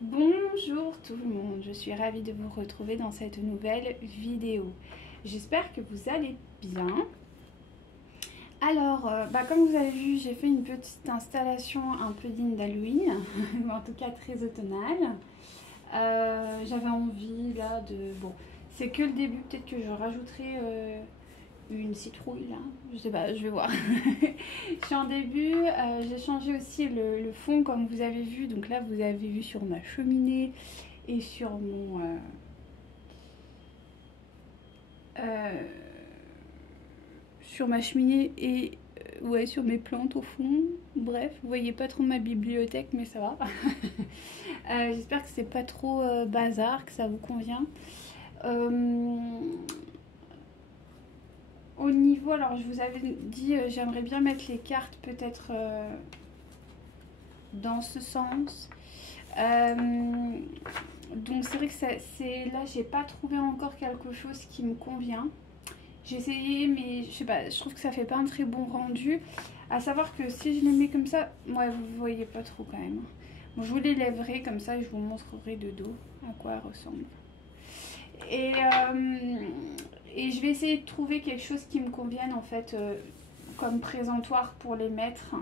Bonjour tout le monde, je suis ravie de vous retrouver dans cette nouvelle vidéo. J'espère que vous allez bien. Alors, comme vous avez vu, j'ai fait une petite installation un peu digne d'Halloween, ou en tout cas très automnale. J'avais envie là de... Bon, c'est que le début, peut-être que je rajouterai une citrouille là, je sais pas, je vais voir. Je suis en début, j'ai changé aussi le fond comme vous avez vu, donc là vous avez vu sur ma cheminée et sur mon sur ma cheminée et ouais, sur mes plantes au fond. Bref, vous voyez pas trop ma bibliothèque mais ça va. J'espère que c'est pas trop bazar, que ça vous convient. Au niveau, alors je vous avais dit, j'aimerais bien mettre les cartes peut-être dans ce sens. Donc c'est vrai que là, j'ai pas trouvé encore quelque chose qui me convient. J'ai essayé, mais je sais pas, je trouve que ça fait pas un très bon rendu. À savoir que si je les mets comme ça, ouais, vous voyez pas trop quand même. Bon, je vous les lèverai comme ça et je vous montrerai de dos à quoi elles ressemblent. Et je vais essayer de trouver quelque chose qui me convienne en fait comme présentoir pour les mettre.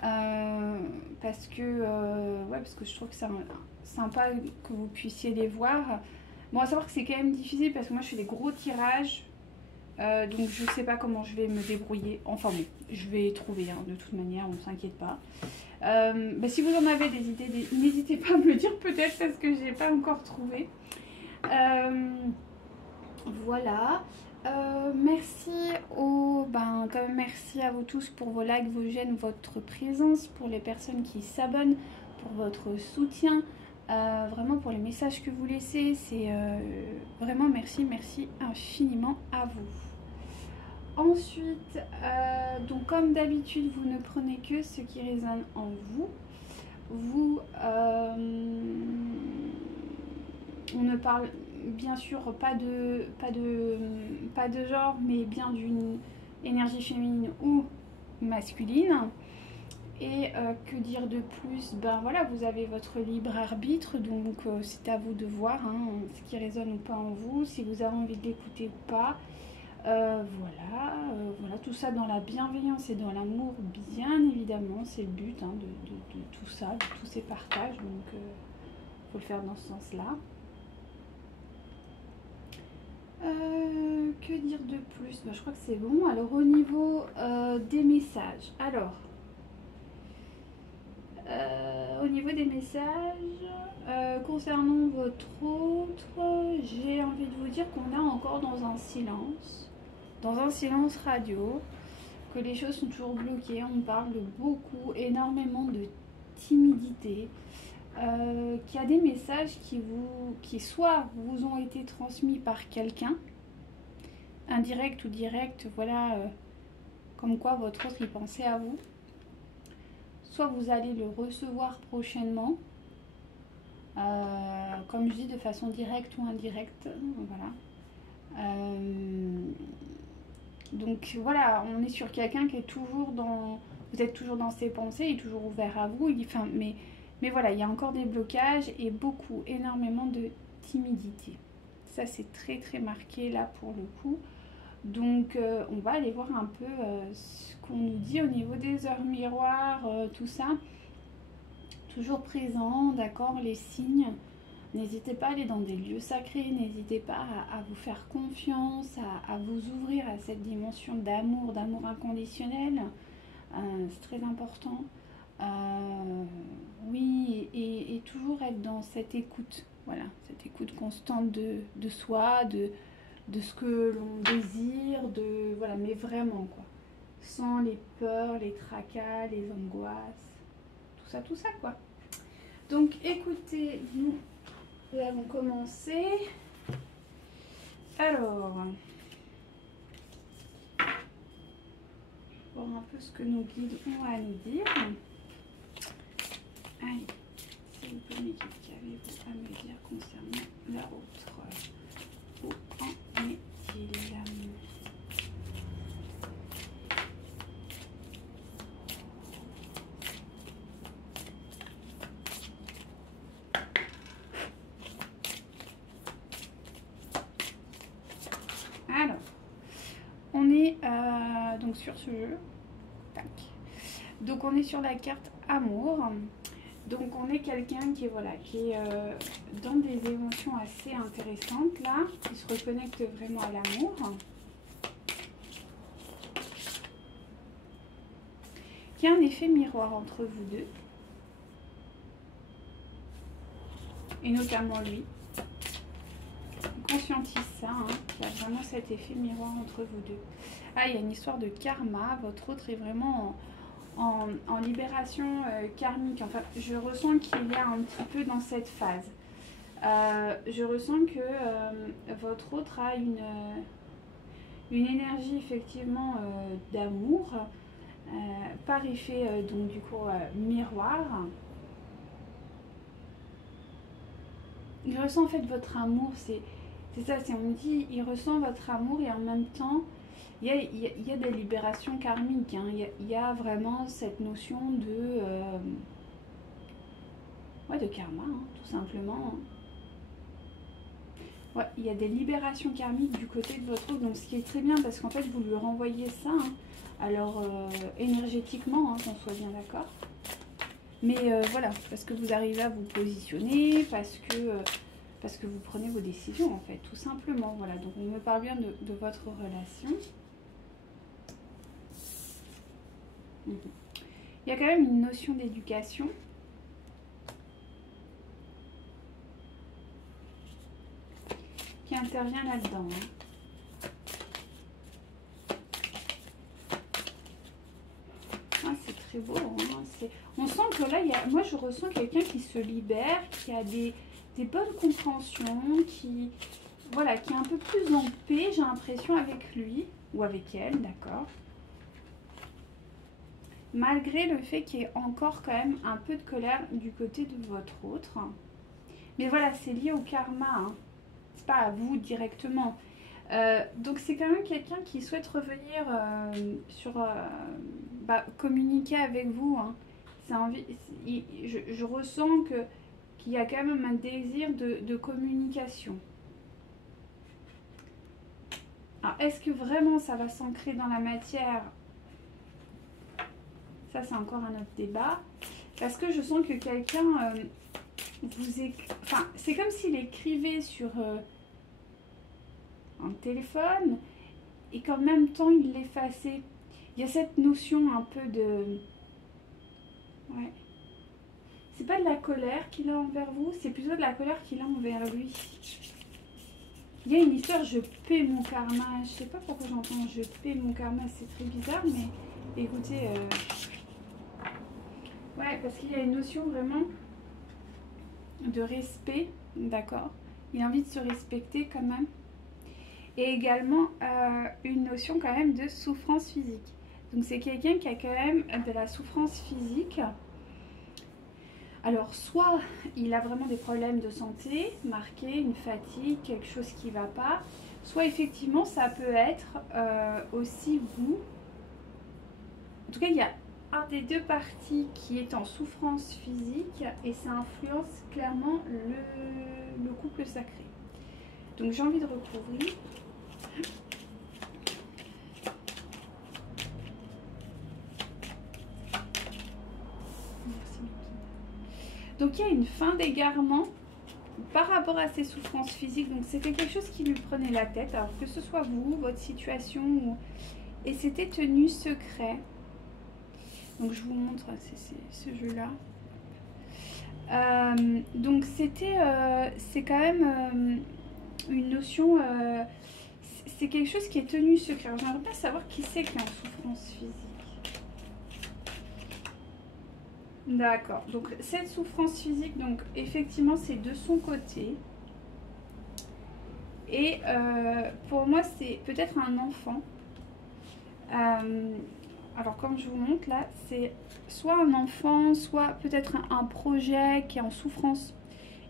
Parce que je trouve que c'est sympa que vous puissiez les voir. Bon, à savoir que c'est quand même difficile parce que moi je fais des gros tirages. Donc je sais pas comment je vais me débrouiller. Enfin bon, je vais trouver de toute manière, on ne s'inquiète pas. Si vous en avez des idées, n'hésitez pas à me le dire peut-être parce que j'ai pas encore trouvé. Voilà. Merci merci à vous tous pour vos likes, vos j'aime, votre présence, pour les personnes qui s'abonnent, pour votre soutien, vraiment pour les messages que vous laissez. C'est vraiment merci infiniment à vous. Ensuite, donc comme d'habitude, vous ne prenez que ce qui résonne en vous. On ne parle bien sûr pas de genre, mais bien d'une énergie féminine ou masculine. Et que dire de plus? Voilà, vous avez votre libre arbitre, donc c'est à vous de voir ce qui résonne ou pas en vous, si vous avez envie de l'écouter ou pas. Voilà, tout ça dans la bienveillance et dans l'amour, bien évidemment, c'est le but de tout ça, de tous ces partages, donc faut le faire dans ce sens-là. Que dire de plus? Je crois que c'est bon. Alors au niveau des messages, au niveau des messages, concernant votre autre, j'ai envie de vous dire qu'on est encore dans un silence radio, que les choses sont toujours bloquées. On parle de énormément de timidité, qu'il y a des messages qui soit vous ont été transmis par quelqu'un, indirect ou direct, voilà, comme quoi votre autre y pensait à vous, soit vous allez le recevoir prochainement, comme je dis, de façon directe ou indirecte, voilà. Donc voilà, on est sur quelqu'un qui est toujours vous êtes toujours dans ses pensées, il est toujours ouvert à vous, mais voilà, il y a encore des blocages et énormément de timidité. Ça c'est très très marqué là pour le coup. Donc on va aller voir un peu ce qu'on nous dit au niveau des heures miroirs, tout ça. Toujours présent, d'accord, les signes. N'hésitez pas à aller dans des lieux sacrés, n'hésitez pas à vous faire confiance, à vous ouvrir à cette dimension d'amour inconditionnel. C'est très important. Oui, et toujours être dans cette écoute, voilà, cette écoute constante de soi, de ce que l'on désire, voilà, mais vraiment quoi, sans les peurs, les tracas, les angoisses, tout ça quoi. Donc écoutez, nous allons commencer. Alors, voir un peu ce que nos guides ont à nous dire. Allez, s'il vous plaît, mes guides, qu'avez-vous à me dire concernant la autre? Où en est-il? donc sur ce jeu. Tac. Donc on est sur la carte amour. Donc on est quelqu'un qui est, voilà, qui est dans des émotions assez intéressantes là, qui se reconnecte vraiment à l'amour. Qui a un effet miroir entre vous deux. Et notamment lui. Conscientise ça, hein, qu'il y a vraiment cet effet miroir entre vous deux. Ah, il y a une histoire de karma. Votre autre est vraiment en libération karmique. Enfin, je ressens qu'il est un petit peu dans cette phase. Je ressens que votre autre a une énergie effectivement d'amour par effet donc du coup miroir. Il ressent en fait votre amour, c'est ça, on me dit, il ressent votre amour et en même temps, il y a des libérations karmiques, hein. Il y a vraiment cette notion de, ouais, de karma, hein, tout simplement. Ouais, il y a des libérations karmiques du côté de votre autre, donc ce qui est très bien parce qu'en fait vous lui renvoyez ça, hein. Alors énergétiquement, hein, qu'on soit bien d'accord. Mais voilà, parce que vous arrivez à vous positionner, parce que vous prenez vos décisions en fait, tout simplement. Voilà, donc on me parle bien de votre relation. Il y a quand même une notion d'éducation. Qui intervient là-dedans. Hein. Ah, c'est très beau. Hein. On sent que là, moi je ressens quelqu'un qui se libère, qui a des bonnes compréhensions, qui, voilà, qui est un peu plus en paix, j'ai l'impression, avec lui ou avec elle, d'accord. Malgré le fait qu'il y ait encore quand même un peu de colère du côté de votre autre. Mais voilà, c'est lié au karma, hein. C'est pas à vous directement. Donc c'est quand même quelqu'un qui souhaite revenir sur communiquer avec vous, hein. Je ressens qu'il y a quand même un désir de communication. Alors est-ce que vraiment ça va s'ancrer dans la matière? Ça c'est encore un autre débat. Parce que je sens que quelqu'un enfin, c'est comme s'il écrivait sur un téléphone et qu'en même temps il l'effaçait. Il y a cette notion un peu de... Ouais. C'est pas de la colère qu'il a envers vous, c'est plutôt de la colère qu'il a envers lui. Il y a une histoire, je paie mon karma. Je sais pas pourquoi j'entends je paie mon karma, c'est très bizarre, mais écoutez... Ouais, parce qu'il y a une notion vraiment de respect, d'accord. Il a envie de se respecter quand même. Et également une notion quand même de souffrance physique. Donc c'est quelqu'un qui a quand même de la souffrance physique. Alors soit il a vraiment des problèmes de santé marqués, une fatigue, quelque chose qui ne va pas. Soit effectivement ça peut être aussi vous. En tout cas il y a un des deux parties qui est en souffrance physique et ça influence clairement le couple sacré. Donc j'ai envie de recouvrir. Donc il y a une fin d'égarement par rapport à ses souffrances physiques. Donc c'était quelque chose qui lui prenait la tête. Alors que ce soit vous, votre situation, et c'était tenu secret. Donc je vous montre ce jeu-là. Donc c'est quand même une notion... c'est quelque chose qui est tenu secret. J'aimerais pas savoir qui c'est qui est en souffrance physique. D'accord. Donc cette souffrance physique, donc effectivement, c'est de son côté. Et pour moi, c'est peut-être un enfant. Alors comme je vous montre là, c'est soit un enfant, soit peut-être un projet qui est en souffrance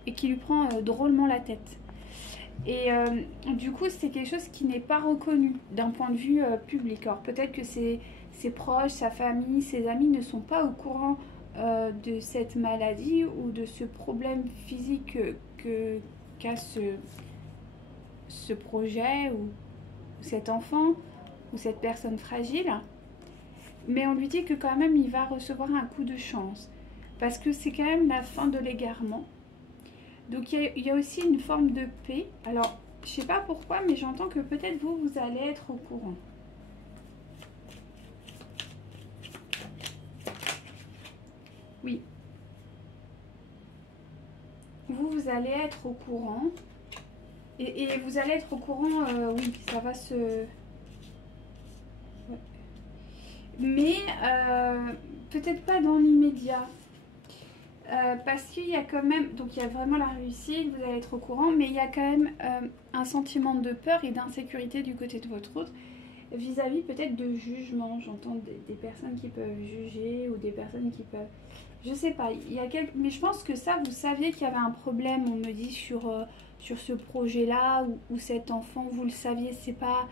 et qui lui prend drôlement la tête. Et du coup, c'est quelque chose qui n'est pas reconnu d'un point de vue public. Alors peut-être que ses proches, sa famille, ses amis ne sont pas au courant de cette maladie ou de ce problème physique qu'a ce projet ou cet enfant ou cette personne fragile. Mais on lui dit que quand même il va recevoir un coup de chance. Parce que c'est quand même la fin de l'égarement. Donc il y a aussi une forme de paix. Alors, je sais pas pourquoi, mais j'entends que peut-être vous allez être au courant. Oui. Vous allez être au courant. Et vous allez être au courant, oui, ça va se... Ouais. Mais peut-être pas dans l'immédiat. Parce qu'il y a quand même, donc il y a vraiment la réussite, vous allez être au courant, mais il y a quand même un sentiment de peur et d'insécurité du côté de votre autre, vis-à-vis peut-être de jugement. J'entends des personnes qui peuvent juger ou des personnes qui peuvent... Je sais pas, il y a mais je pense que ça, vous saviez qu'il y avait un problème, on me dit, sur ce projet-là, ou cet enfant, vous le saviez, c'est pas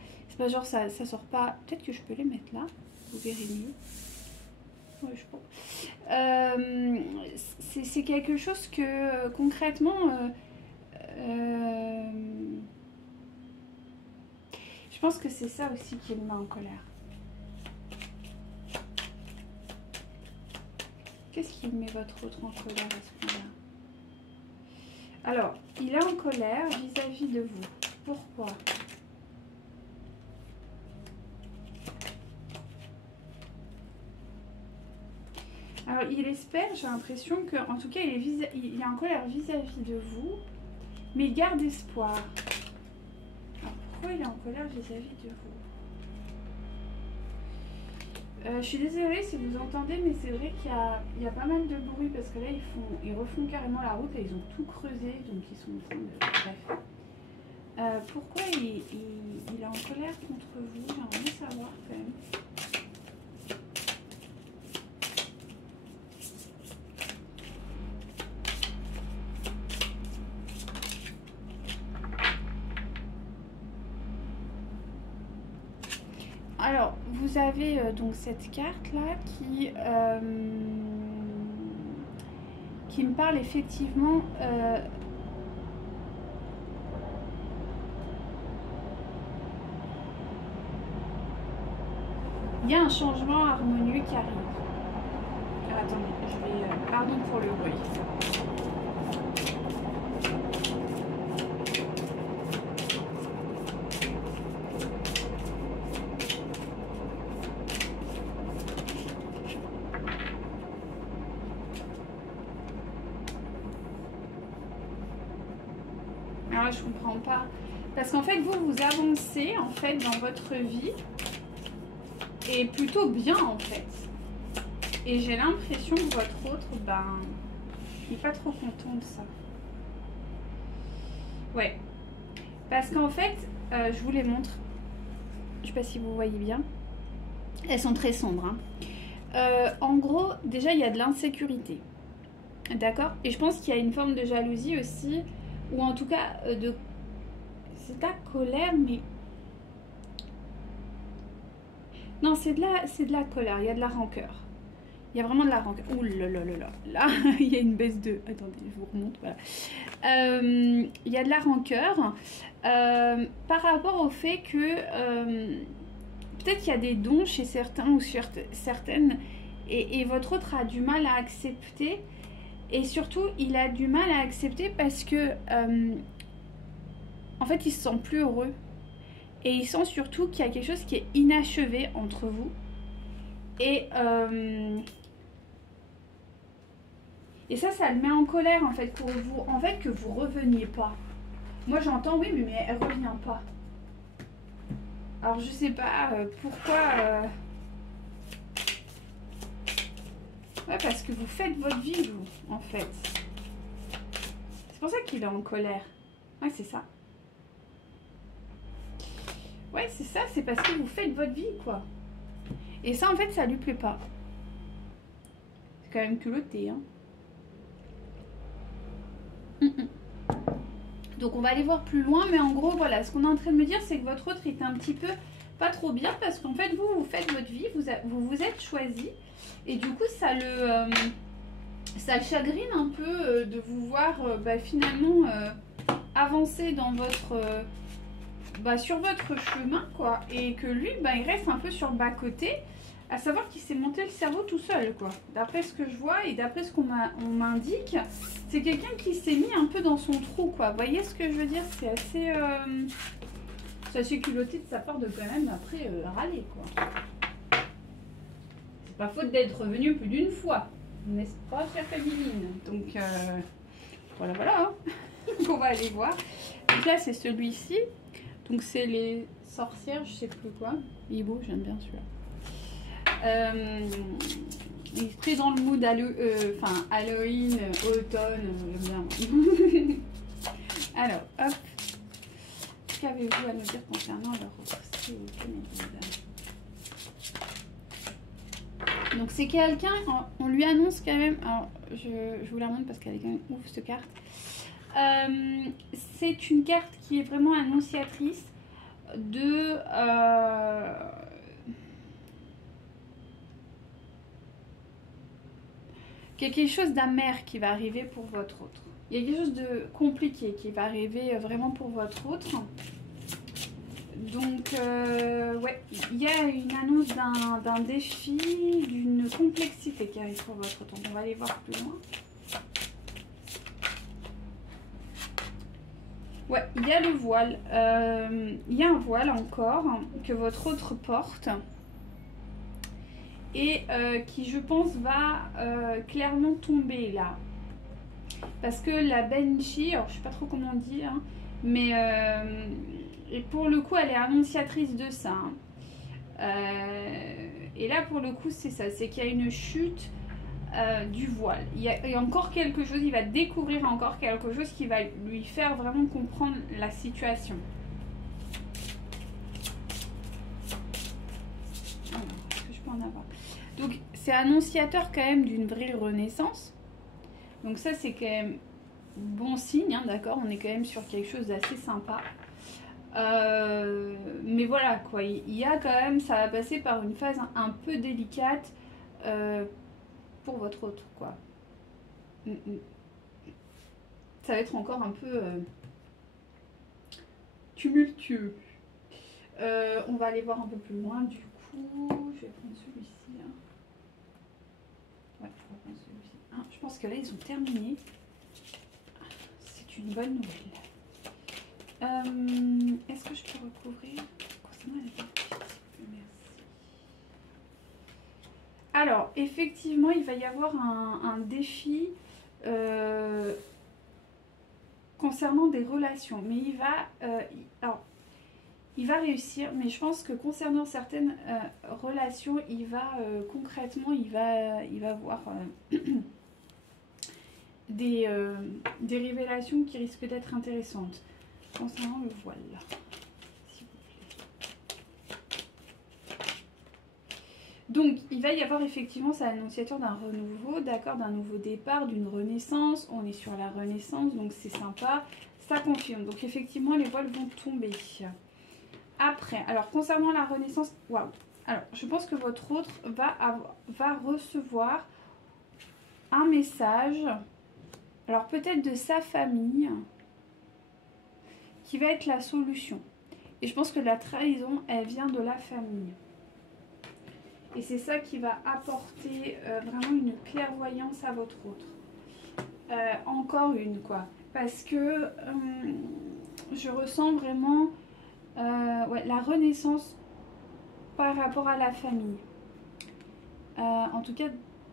genre ça sort pas... Peut-être que je peux les mettre là, vous verrez mieux. Ouais, je pense. C'est quelque chose que concrètement je pense que c'est ça aussi qui le met en colère. Qu'est-ce qui met votre autre en colère à ce point-là? Alors, il est en colère vis-à-vis de vous. Pourquoi? Alors, il espère, j'ai l'impression que, en tout cas, il est en colère vis-à-vis de vous, mais il garde espoir. Alors, pourquoi il est en colère vis-à-vis de vous? Je suis désolée si vous entendez, mais c'est vrai qu'il y a pas mal de bruit, parce que là, ils refont carrément la route et ils ont tout creusé, donc ils sont en train de... Bref. Pourquoi il est en colère contre vous? J'aimerais savoir quand même. Alors, vous avez donc cette carte-là qui me parle effectivement... il y a un changement harmonieux qui arrive. Alors, attendez, je vais... pardon pour le bruit. Alors, je comprends pas. Parce qu'en fait, vous avancez en fait dans votre vie. Et plutôt bien en fait. Et j'ai l'impression que votre autre, il n'est pas trop content de ça. Ouais. Parce qu'en fait, je vous les montre. Je sais pas si vous voyez bien. Elles sont très sombres. Hein. En gros, déjà, il y a de l'insécurité. D'accord? Et je pense qu'il y a une forme de jalousie aussi. Ou en tout cas, c'est de la colère, mais... Non, c'est de la colère, il y a de la rancœur. Il y a vraiment de la rancœur. Ouh là là là là. Là, il y a une baisse de... Attendez, je vous remonte, voilà. Il y a de la rancœur par rapport au fait que peut-être qu'il y a des dons chez certains ou sur certaines et votre autre a du mal à accepter. Et surtout, il a du mal à accepter parce que en fait, il se sent plus heureux. Et il sent surtout qu'il y a quelque chose qui est inachevé entre vous. Et ça le met en colère en fait pour vous. En fait, que vous reveniez pas. Moi j'entends oui, mais elle revient pas. Alors je sais pas pourquoi. Ouais, parce que vous faites votre vie, vous, en fait. C'est pour ça qu'il est en colère. Ouais, c'est ça. Ouais, c'est ça, c'est parce que vous faites votre vie, quoi. Et ça, en fait, ça lui plaît pas. C'est quand même culotté, hein. Donc, on va aller voir plus loin, mais en gros, voilà, ce qu'on est en train de me dire, c'est que votre autre est un petit peu pas trop bien, parce qu'en fait, vous faites votre vie, vous vous êtes choisi, et du coup, ça le chagrine un peu de vous voir, finalement, avancer dans votre... sur votre chemin, quoi, et que lui, il reste un peu sur le bas-côté À savoir qu'il s'est monté le cerveau tout seul, quoi. D'après ce que je vois et d'après ce qu'on m'indique, c'est quelqu'un qui s'est mis un peu dans son trou, quoi. Vous voyez ce que je veux dire? C'est assez culotté de sa part de quand même après râler, quoi. C'est pas faute d'être revenu plus d'une fois, n'est-ce pas, chère Féminine? Donc voilà, voilà. Hein. On va aller voir. Donc là, c'est celui-ci. Donc c'est les sorcières, je sais plus quoi. Il est beau, j'aime bien celui-là. Il est très dans le mood Halloween, automne, j'aime bien. Alors, hop. Qu'avez-vous à nous dire concernant leur aussi Donc c'est quelqu'un, on lui annonce quand même, alors je vous la montre parce qu'elle est quand même ouf cette carte. C'est une carte qui est vraiment annonciatrice de quelque chose d'amer qui va arriver pour votre autre. Il y a quelque chose de compliqué qui va arriver vraiment pour votre autre. Donc, ouais, il y a une annonce d'un défi, d'une complexité qui arrive pour votre autre. Donc, on va aller voir plus loin. Ouais, il y a le voile. Il y a un voile encore que votre autre porte. Et qui, je pense, va clairement tomber là. Parce que la Banshee, alors je sais pas trop comment dire, hein, mais et pour le coup, elle est annonciatrice de ça. Hein. Et là, pour le coup, c'est ça, c'est qu'il y a une chute du voile. Il y a encore quelque chose, il va découvrir encore quelque chose qui va lui faire vraiment comprendre la situation. Alors, est-ce que je peux en avoir? Donc, c'est annonciateur quand même d'une vraie renaissance. Donc ça, c'est quand même bon signe, hein, d'accord? On est quand même sur quelque chose d'assez sympa. Mais voilà, quoi. Il y a quand même, ça va passer par une phase un peu délicate pour votre autre, quoi. Ça va être encore un peu tumultueux. On va aller voir un peu plus loin, du coup. Je vais prendre celui-ci. Hein. Ouais, je vais prendre celui-ci. Ah, je pense que là, ils ont terminé. C'est une bonne nouvelle. Est-ce que je peux recouvrir concernant la carte? Merci. Alors, effectivement, il va y avoir un défi concernant des relations. Mais il va réussir, mais je pense que concernant certaines relations, il va concrètement, il va avoir des révélations qui risquent d'être intéressantes. Concernant le voile, s'il vous plaît. Donc, il va y avoir effectivement, c'est l'annonciateur d'un renouveau, d'accord, d'un nouveau départ, d'une renaissance. On est sur la renaissance, donc c'est sympa. Ça confirme. Donc, effectivement, les voiles vont tomber. Après, alors, concernant la renaissance, waouh. Alors, je pense que votre autre va recevoir un message, alors peut-être de sa famille, qui va être la solution. Et je pense que la trahison, elle vient de la famille. Et c'est ça qui va apporter vraiment une clairvoyance à votre autre. Encore une, quoi. Parce que je ressens vraiment ouais, la renaissance par rapport à la famille. En tout cas,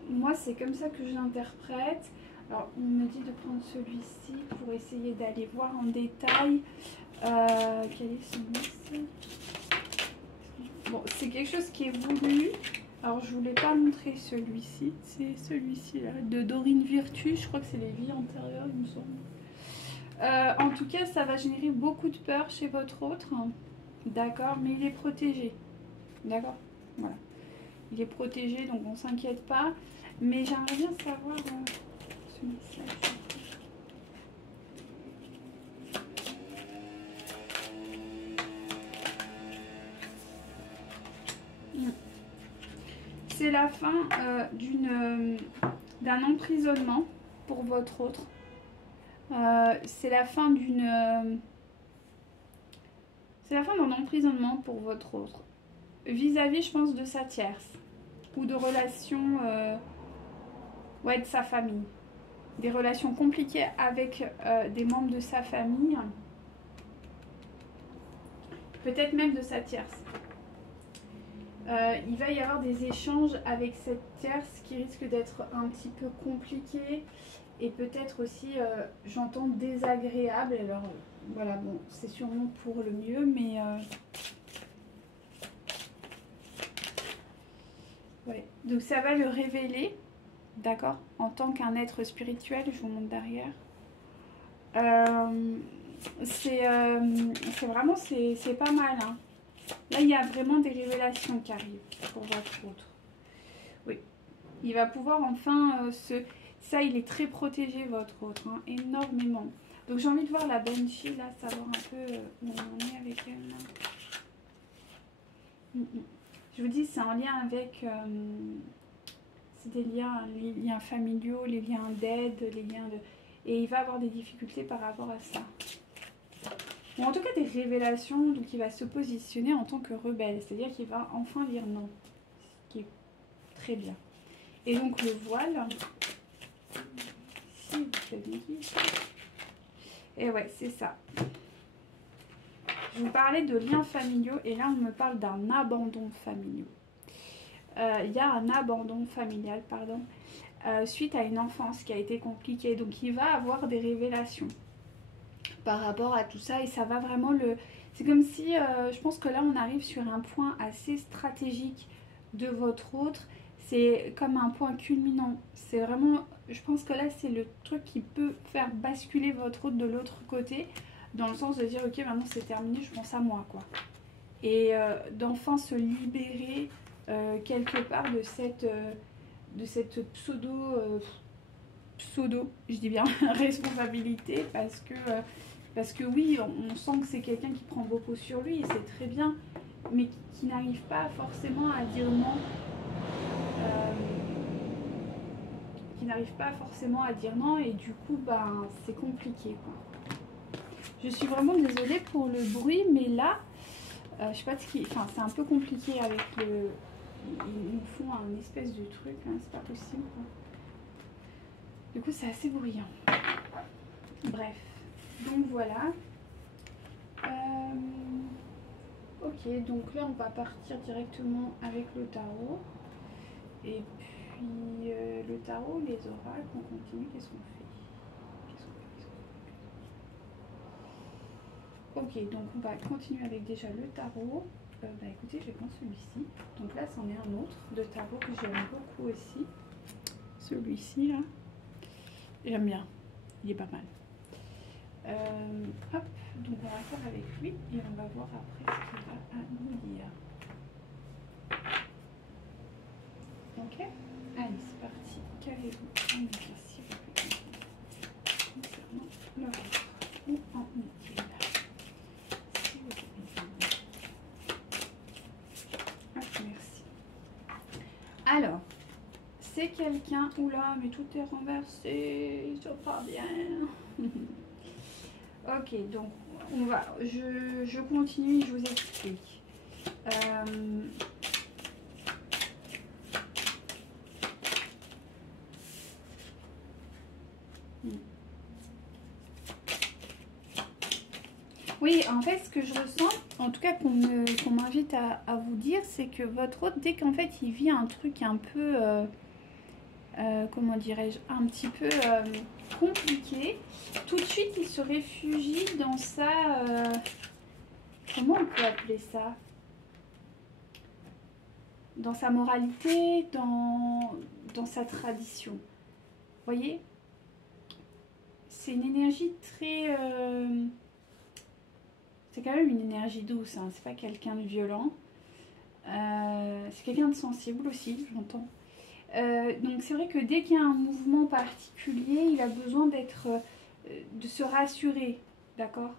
moi, c'est comme ça que je l'interprète. Alors, on me dit de prendre celui-ci pour essayer d'aller voir en détail quel est son nom. Bon, c'est quelque chose qui est voulu. Alors, je ne voulais pas montrer celui-ci. C'est celui-ci, là, de Dorine Virtue. Je crois que c'est les vies antérieures, il me semble. En tout cas, ça va générer beaucoup de peur chez votre autre. D'accord, mais il est protégé. D'accord, voilà. Il est protégé, donc on ne s'inquiète pas. Mais j'aimerais bien savoir ce message. C'est la fin d'un emprisonnement pour votre autre. C'est la fin c'est la fin d'un emprisonnement pour votre autre. Vis-à-vis, je pense, de sa tierce. ou de relations ouais, de sa famille. Des relations compliquées avec des membres de sa famille. Peut-être même de sa tierce. Il va y avoir des échanges avec cette tierce qui risquent d'être un petit peu compliqués et peut-être aussi, j'entends, désagréables. Alors voilà, bon, c'est sûrement pour le mieux, mais ouais. Donc ça va le révéler, d'accord, en tant qu'un être spirituel. Je vous montre derrière. C'est vraiment, c'est pas mal, hein. Là, il y a vraiment des révélations qui arrivent pour votre autre. Oui, il va pouvoir enfin Ça, il est très protégé, votre autre, hein, énormément. Donc, j'ai envie de voir la Banshee, là, savoir un peu où on en est avec elle, là. Je vous dis, c'est en lien avec... c'est des liens, les liens familiaux, les liens d'aide, les liens de... Et il va avoir des difficultés par rapport à ça. Ou en tout cas des révélations, donc il va se positionner en tant que rebelle, c'est-à-dire qu'il va enfin dire non, ce qui est très bien. Et donc le voile, si vous l'avez dit, et ouais, c'est ça. Je vous parlais de liens familiaux et là on me parle d'un abandon familial. Il y a un abandon familial, pardon, suite à une enfance qui a été compliquée, donc il va avoir des révélations par rapport à tout ça et ça va vraiment le... C'est comme si, je pense que là on arrive sur un point assez stratégique de votre autre, c'est comme un point culminant, c'est vraiment, je pense que là c'est le truc qui peut faire basculer votre autre de l'autre côté, dans le sens de dire ok maintenant c'est terminé, je pense à moi quoi. Et d'enfin se libérer quelque part de cette pseudo, je dis bien, responsabilité parce que oui, on sent que c'est quelqu'un qui prend beaucoup sur lui et c'est très bien, mais qui n'arrive pas forcément à dire non. Et du coup, ben, c'est compliqué, quoi. Je suis vraiment désolée pour le bruit, mais là, je sais pas ce qui... Enfin, c'est un peu compliqué avec le... Ils nous font un espèce de truc, hein, c'est pas possible, quoi. Du coup, c'est assez bruyant. Bref. Donc voilà. Ok, donc là on va partir directement avec le tarot. Et puis le tarot, les oracles, on continue, qu'est-ce qu'on fait? Ok, donc on va continuer avec déjà le tarot. Bah écoutez, je vais prendre celui-ci. Donc là, c'en est un autre de tarot que j'aime beaucoup aussi. Celui-ci là. J'aime bien, il est pas mal. Hop, donc on va faire avec lui et on va voir après ce qu'il va à nous dire. Ok, allez c'est parti, calez-vous en éclairci concernant le reste. Où en est-il? Si vous avez... Hop, merci. Alors, c'est quelqu'un... Oula, mais tout est renversé, c'est pas bien. Ok, donc on va, je continue, je vous explique. Oui, en fait, ce que je ressens, en tout cas qu'on m'invite à vous dire, c'est que votre hôte, dès qu'en fait il vit un truc un peu, comment dirais-je, un petit peu compliqué, tout de suite il se réfugie dans sa... comment on peut appeler ça? Dans sa moralité, dans sa tradition. Vous voyez? C'est une énergie très... c'est quand même une énergie douce, hein. C'est pas quelqu'un de violent. C'est quelqu'un de sensible aussi, j'entends. Donc c'est vrai que dès qu'il y a un mouvement particulier, il a besoin de se rassurer, d'accord?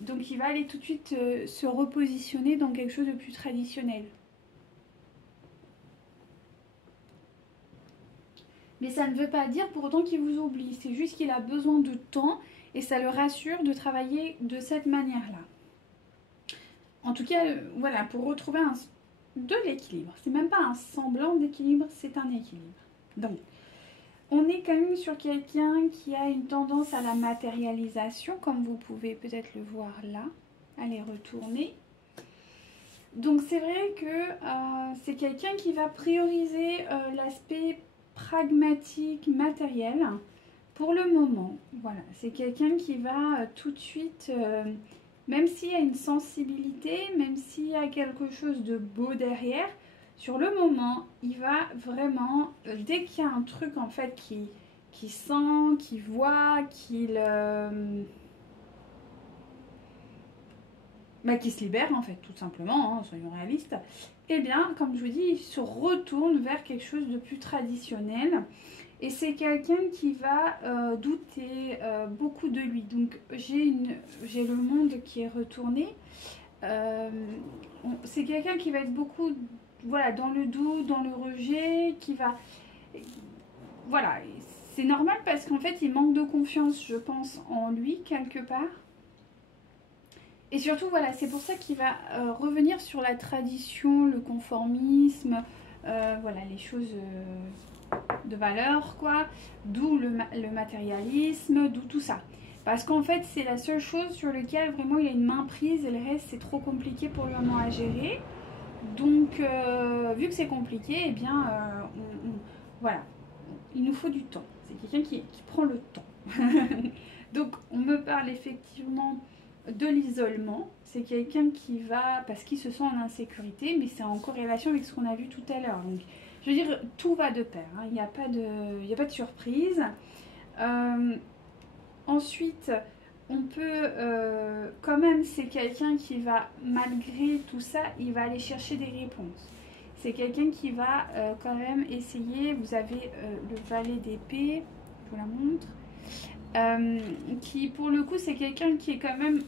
Donc il va aller tout de suite se repositionner dans quelque chose de plus traditionnel. Mais ça ne veut pas dire pour autant qu'il vous oublie, c'est juste qu'il a besoin de temps et ça le rassure de travailler de cette manière-là. En tout cas, voilà, pour retrouver de l'équilibre. C'est même pas un semblant d'équilibre, c'est un équilibre. Donc, on est quand même sur quelqu'un qui a une tendance à la matérialisation, comme vous pouvez peut-être le voir là. Allez, retourner. Donc c'est vrai que c'est quelqu'un qui va prioriser l'aspect pragmatique, matériel, pour le moment. Voilà, c'est quelqu'un qui va tout de suite, même s'il y a une sensibilité, même s'il y a quelque chose de beau derrière, sur le moment, il va vraiment, dès qu'il y a un truc en fait qui sent, qui voit, qui se libère en fait, tout simplement, hein, soyons réalistes, et bien, comme je vous dis, il se retourne vers quelque chose de plus traditionnel. Et c'est quelqu'un qui va douter beaucoup de lui. Donc j'ai le monde qui est retourné. C'est quelqu'un qui va être beaucoup, voilà, dans le doute, dans le rejet, qui va... Voilà, c'est normal parce qu'en fait, il manque de confiance, je pense, en lui, quelque part. Et surtout, voilà, c'est pour ça qu'il va revenir sur la tradition, le conformisme, voilà, les choses de valeur, quoi. D'où le matérialisme, d'où tout ça. Parce qu'en fait, c'est la seule chose sur laquelle vraiment il a une main prise et le reste, c'est trop compliqué pour le moment à gérer. Donc, vu que c'est compliqué, eh bien, voilà, il nous faut du temps. C'est quelqu'un qui prend le temps. Donc, on me parle effectivement de l'isolement. C'est quelqu'un qui va, parce qu'il se sent en insécurité, mais c'est en corrélation avec ce qu'on a vu tout à l'heure. Donc, je veux dire, tout va de pair, hein. Il n'y a pas de surprise. Ensuite, on peut, quand même, c'est quelqu'un qui va, malgré tout ça, il va aller chercher des réponses. C'est quelqu'un qui va quand même essayer, vous avez le valet d'épée, je vous la montre, qui pour le coup, c'est quelqu'un qui est quand même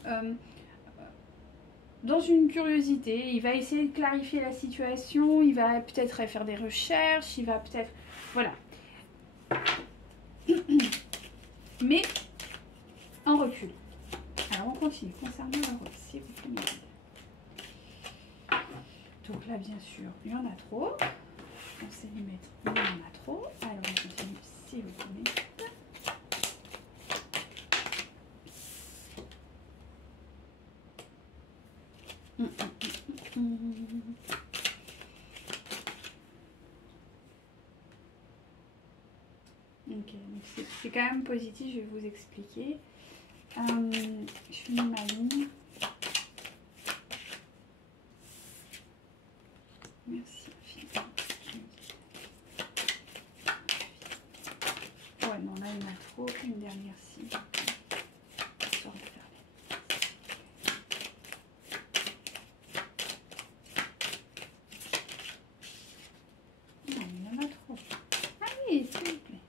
dans une curiosité. Il va essayer de clarifier la situation, il va peut-être faire des recherches, il va peut-être... Voilà. Mais en recul. Alors on continue. Concernant la rose, si vous pouvez. Donc là, bien sûr, il y en a trop. On sait les mettre, il y en a trop. Alors on continue, si vous pouvez. Ok, donc c'est quand même positif, je vais vous expliquer. Je finis ma ligne. Merci. Ouais, non, là il y en a trop. Une dernière si. Histoire de faire les... Non, il y en a trop. Ah oui, s'il vous plaît.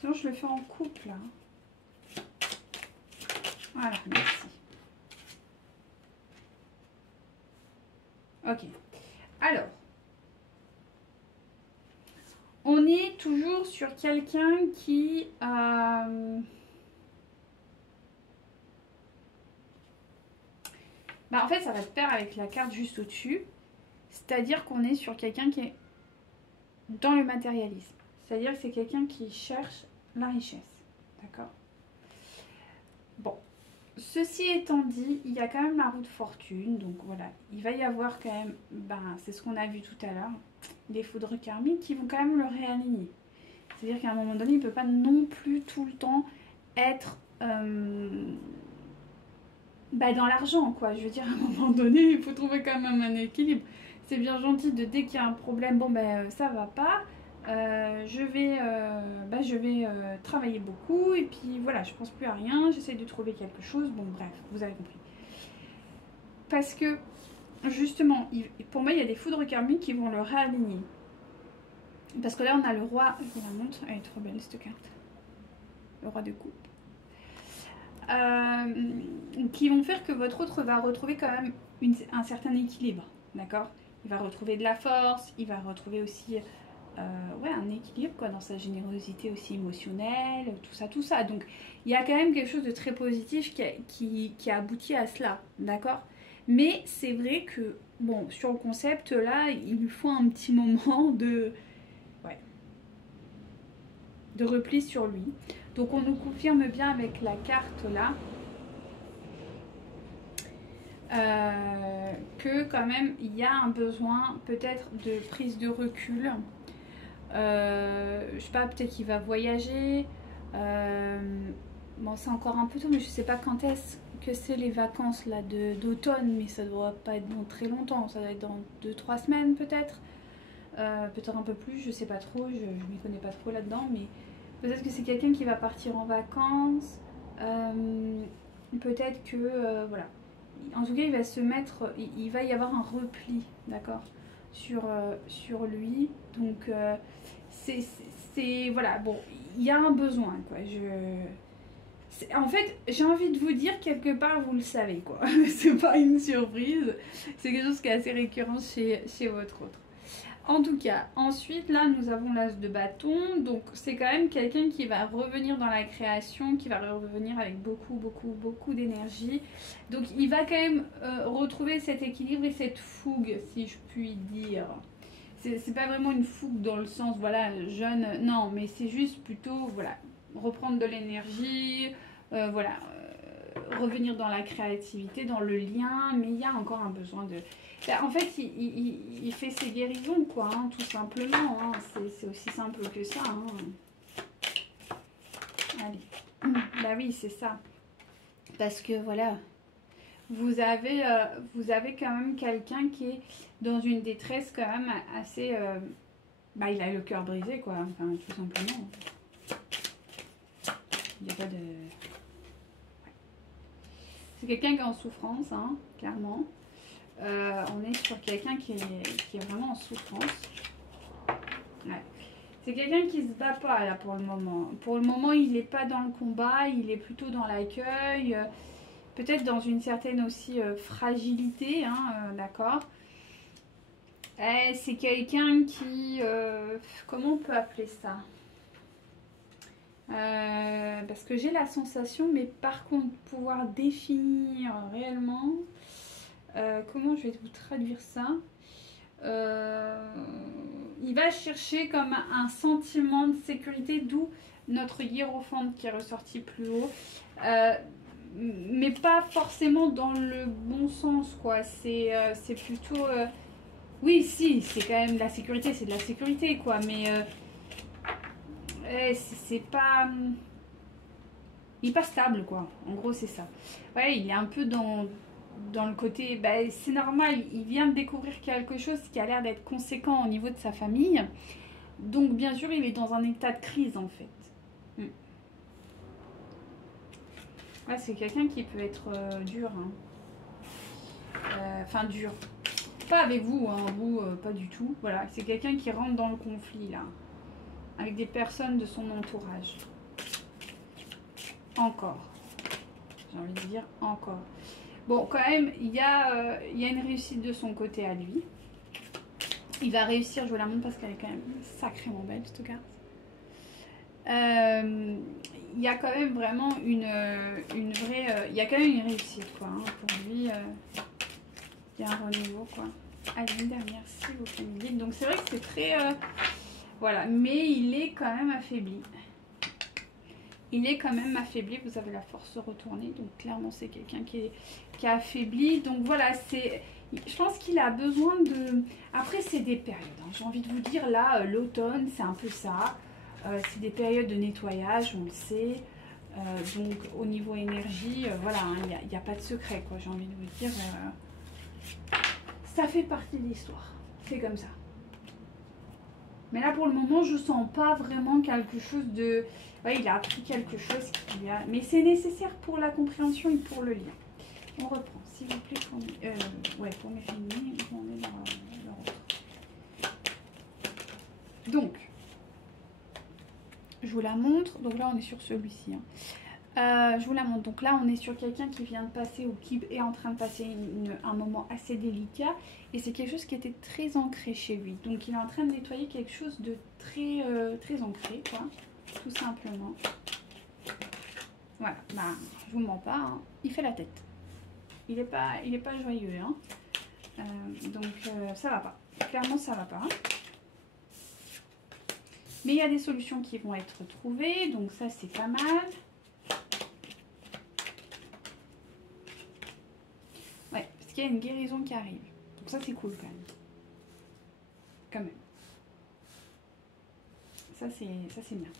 Sinon, je le fais en couple, là. Voilà, merci. Ok. Alors, on est toujours sur quelqu'un qui... en fait, ça va se faire avec la carte juste au-dessus. C'est-à-dire qu'on est sur quelqu'un qui est dans le matérialisme. C'est-à-dire que c'est quelqu'un qui cherche la richesse. D'accord? Bon. Ceci étant dit, il y a quand même la roue de fortune. Donc voilà, il va y avoir quand même, c'est ce qu'on a vu tout à l'heure, des foudres karmiques qui vont quand même le réaligner. C'est-à-dire qu'à un moment donné, il ne peut pas non plus tout le temps être dans l'argent, quoi. Je veux dire, à un moment donné, il faut trouver quand même un équilibre. C'est bien gentil de dès qu'il y a un problème, bon ça va pas. Je vais travailler beaucoup et puis voilà, je pense plus à rien, j'essaie de trouver quelque chose, bon bref, vous avez compris. Parce que justement, pour moi il y a des foudres karmiques qui vont le réaligner. Parce que là on a le roi, je vous la montre, elle est trop belle cette carte, le roi de coupe. Qui vont faire que votre autre va retrouver quand même un certain équilibre, d'accord? Il va retrouver de la force, il va retrouver aussi... un équilibre quoi, dans sa générosité aussi émotionnelle, tout ça. Donc il y a quand même quelque chose de très positif qui a abouti à cela, d'accord? Mais c'est vrai que, bon, sur le concept, là, il lui faut un petit moment ouais, de repli sur lui. Donc on nous confirme bien avec la carte là que quand même il y a un besoin peut-être de prise de recul. Je sais pas, peut-être qu'il va voyager. Bon, c'est encore un peu tôt, mais je sais pas quand est-ce que c'est les vacances là d'automne, mais ça doit pas être dans très longtemps, ça doit être dans 2-3 semaines peut-être. Peut-être un peu plus, je sais pas trop, je m'y connais pas trop là-dedans, mais peut-être que c'est quelqu'un qui va partir en vacances. Peut-être que voilà. En tout cas, il va se mettre, il va y avoir un repli, d'accord, sur lui. Donc c'est voilà, bon, il y a un besoin quoi. En fait, j'ai envie de vous dire quelque part, vous le savez quoi. C'est pas une surprise, c'est quelque chose qui est assez récurrent chez votre autre. En tout cas, ensuite, là, nous avons l'as de bâton. Donc, c'est quand même quelqu'un qui va revenir dans la création, qui va revenir avec beaucoup d'énergie. Donc, il va quand même retrouver cet équilibre et cette fougue, si je puis dire. C'est pas vraiment une fougue dans le sens, voilà, jeune, non, mais c'est juste plutôt, voilà, reprendre de l'énergie, voilà, revenir dans la créativité, dans le lien, mais il y a encore un besoin de... En fait, il fait ses guérisons, quoi, hein, tout simplement. Hein. C'est aussi simple que ça. Hein. Allez. Bah oui, c'est ça. Parce que, voilà, vous avez quand même quelqu'un qui est dans une détresse quand même assez... bah, il a le cœur brisé, quoi. Enfin, tout simplement. Il n'y a pas de... Ouais. C'est quelqu'un qui est en souffrance, hein, clairement. On est sur quelqu'un qui est vraiment en souffrance. Ouais. C'est quelqu'un qui se bat pas là pour le moment. Pour le moment, il n'est pas dans le combat, il est plutôt dans l'accueil, peut-être dans une certaine aussi fragilité, hein, d'accord. C'est quelqu'un qui... comment on peut appeler ça? Parce que j'ai la sensation, mais par contre, pouvoir définir réellement... comment je vais vous traduire ça? Il va chercher comme un sentiment de sécurité, d'où notre hiérophante qui est ressorti plus haut, mais pas forcément dans le bon sens, quoi. C'est plutôt oui, si, c'est quand même de la sécurité, c'est de la sécurité, quoi, mais c'est pas... il est pas stable, quoi. En gros, c'est ça. Ouais, il est un peu dans le côté, bah, c'est normal, il vient de découvrir quelque chose qui a l'air d'être conséquent au niveau de sa famille. Donc, bien sûr, il est dans un état de crise, en fait. Ouais, c'est quelqu'un qui peut être dur. Hein. Enfin, dur. Pas avec vous, hein, vous, pas du tout. Voilà, c'est quelqu'un qui rentre dans le conflit, là. Avec des personnes de son entourage. Encore. J'ai envie de dire encore. Bon, quand même, il y a une réussite de son côté à lui. Il va réussir, je vous la montre parce qu'elle est quand même sacrément belle, cette carte. Il y a quand même vraiment une vraie... il y a quand même une réussite, quoi. Hein, pour lui, il y a un renouveau, quoi. Allez, une dernière, s'il vous plaît. Donc, c'est vrai que c'est très... voilà, mais il est quand même affaibli. Il est quand même affaibli, vous avez la force retournée, donc clairement c'est quelqu'un qui est affaibli. Donc voilà, je pense qu'il a besoin de... Après c'est des périodes, hein. J'ai envie de vous dire, là, l'automne c'est un peu ça. C'est des périodes de nettoyage, on le sait. Donc au niveau énergie, voilà, il n'y a pas de secret, quoi. J'ai envie de vous dire, ça fait partie de l'histoire, c'est comme ça. Mais là pour le moment je sens pas vraiment quelque chose de... Ouais, il a appris quelque chose qui a... Mais c'est nécessaire pour la compréhension et pour le lien. On reprend, s'il vous plaît, pour mes féminines, on est dans leur autre. Donc, je vous la montre. Donc là, on est sur celui-ci. Hein. Je vous la montre. Donc là, on est sur quelqu'un qui vient de passer ou qui est en train de passer un moment assez délicat. Et c'est quelque chose qui était très ancré chez lui. Donc, il est en train de nettoyer quelque chose de très, très ancré, quoi. Tout simplement. Voilà, bah, je vous mens pas, hein. Il fait la tête. il est pas joyeux. Hein. Donc ça va pas. Clairement, ça va pas. Mais il y a des solutions qui vont être trouvées. Donc ça, c'est pas mal. Ouais, parce qu'il y a une guérison qui arrive. Donc ça, c'est cool quand même. Quand même. Ça, c'est bien.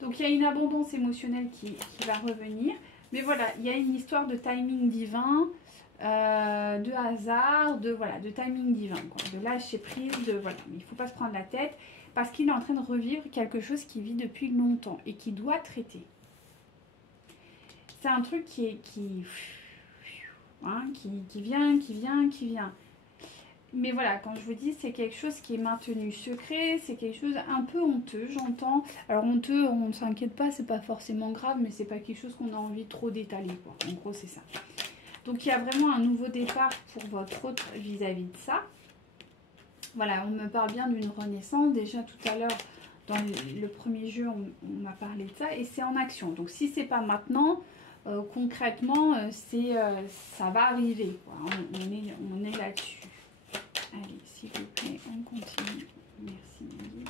Donc il y a une abondance émotionnelle qui va revenir. Mais voilà, il y a une histoire de timing divin, de hasard, de timing divin, quoi, de lâcher prise, voilà. Mais il ne faut pas se prendre la tête parce qu'il est en train de revivre quelque chose qu'il vit depuis longtemps et qu'il doit traiter. C'est un truc qui vient. Mais voilà, quand je vous dis, c'est quelque chose qui est maintenu secret, c'est quelque chose un peu honteux, j'entends. Alors honteux, on ne s'inquiète pas, c'est pas forcément grave, mais c'est pas quelque chose qu'on a envie de trop d'étaler, quoi. En gros, c'est ça. Donc il y a vraiment un nouveau départ pour votre autre vis-à-vis de ça. Voilà, on me parle bien d'une renaissance. Déjà tout à l'heure, dans le premier jeu, on m'a parlé de ça, et c'est en action. Donc si c'est pas maintenant, concrètement, ça va arriver, quoi. On est là-dessus. Allez, s'il vous plaît, on continue. Merci, mon guide.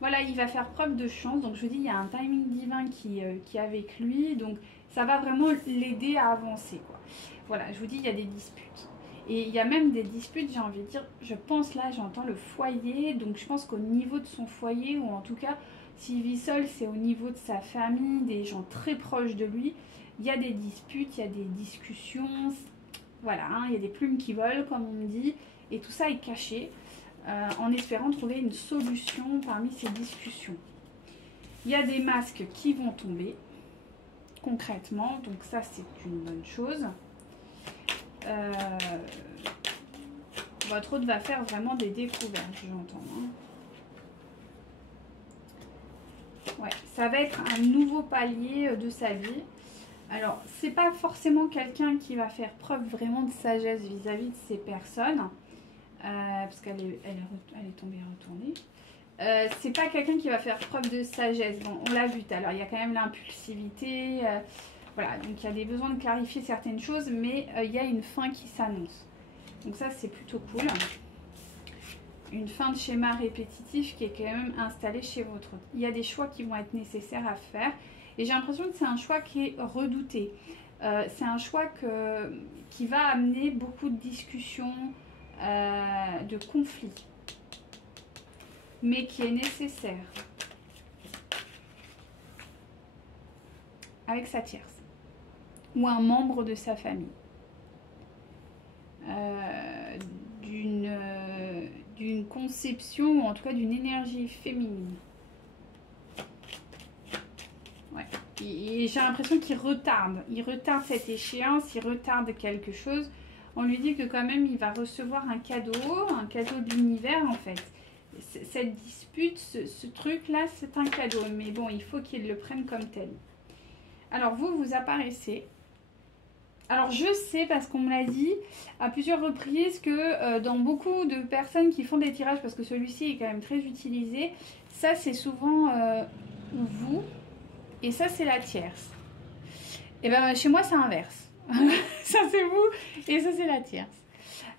Voilà, il va faire preuve de chance. Donc, je vous dis, il y a un timing divin qui est avec lui. Donc, ça va vraiment l'aider à avancer, quoi. Voilà, je vous dis, il y a des disputes. Et il y a même des disputes, j'ai envie de dire, je pense là, j'entends le foyer. Donc, je pense qu'au niveau de son foyer, ou en tout cas, s'il vit seul, c'est au niveau de sa famille, des gens très proches de lui. Il y a des disputes, il y a des discussions. Voilà, hein, il y a des plumes qui volent, comme on me dit. Et tout ça est caché en espérant trouver une solution parmi ces discussions. Il y a des masques qui vont tomber concrètement, donc ça c'est une bonne chose. Votre hôte va faire vraiment des découvertes, j'entends. Hein. Ouais, ça va être un nouveau palier de sa vie. Alors, c'est pas forcément quelqu'un qui va faire preuve vraiment de sagesse vis-à-vis de ces personnes. Parce qu'elle est tombée et retournée. C'est pas quelqu'un qui va faire preuve de sagesse. Bon, on l'a vu tout à l'heure, il y a quand même l'impulsivité. Voilà, donc il y a des besoins de clarifier certaines choses, mais il y a une fin qui s'annonce. Donc ça, c'est plutôt cool. Une fin de schéma répétitif qui est quand même installé chez votre hôte. Il y a des choix qui vont être nécessaires à faire. Et j'ai l'impression que c'est un choix qui est redouté. C'est un choix qui va amener beaucoup de discussions, de conflits, mais qui est nécessaire avec sa tierce ou un membre de sa famille, d'une conception ou en tout cas d'une énergie féminine. Ouais. Et j'ai l'impression qu'il retarde cette échéance, il retarde quelque chose. On lui dit que quand même il va recevoir un cadeau de l'univers en fait. Cette dispute, ce truc là, c'est un cadeau. Mais bon, il faut qu'il le prenne comme tel. Alors vous apparaissez. Alors je sais, parce qu'on me l'a dit à plusieurs reprises, que dans beaucoup de personnes qui font des tirages, parce que celui-ci est quand même très utilisé, ça c'est souvent vous, et ça c'est la tierce. Et bien chez moi c'est inverse. Ça c'est vous et ça c'est la tierce.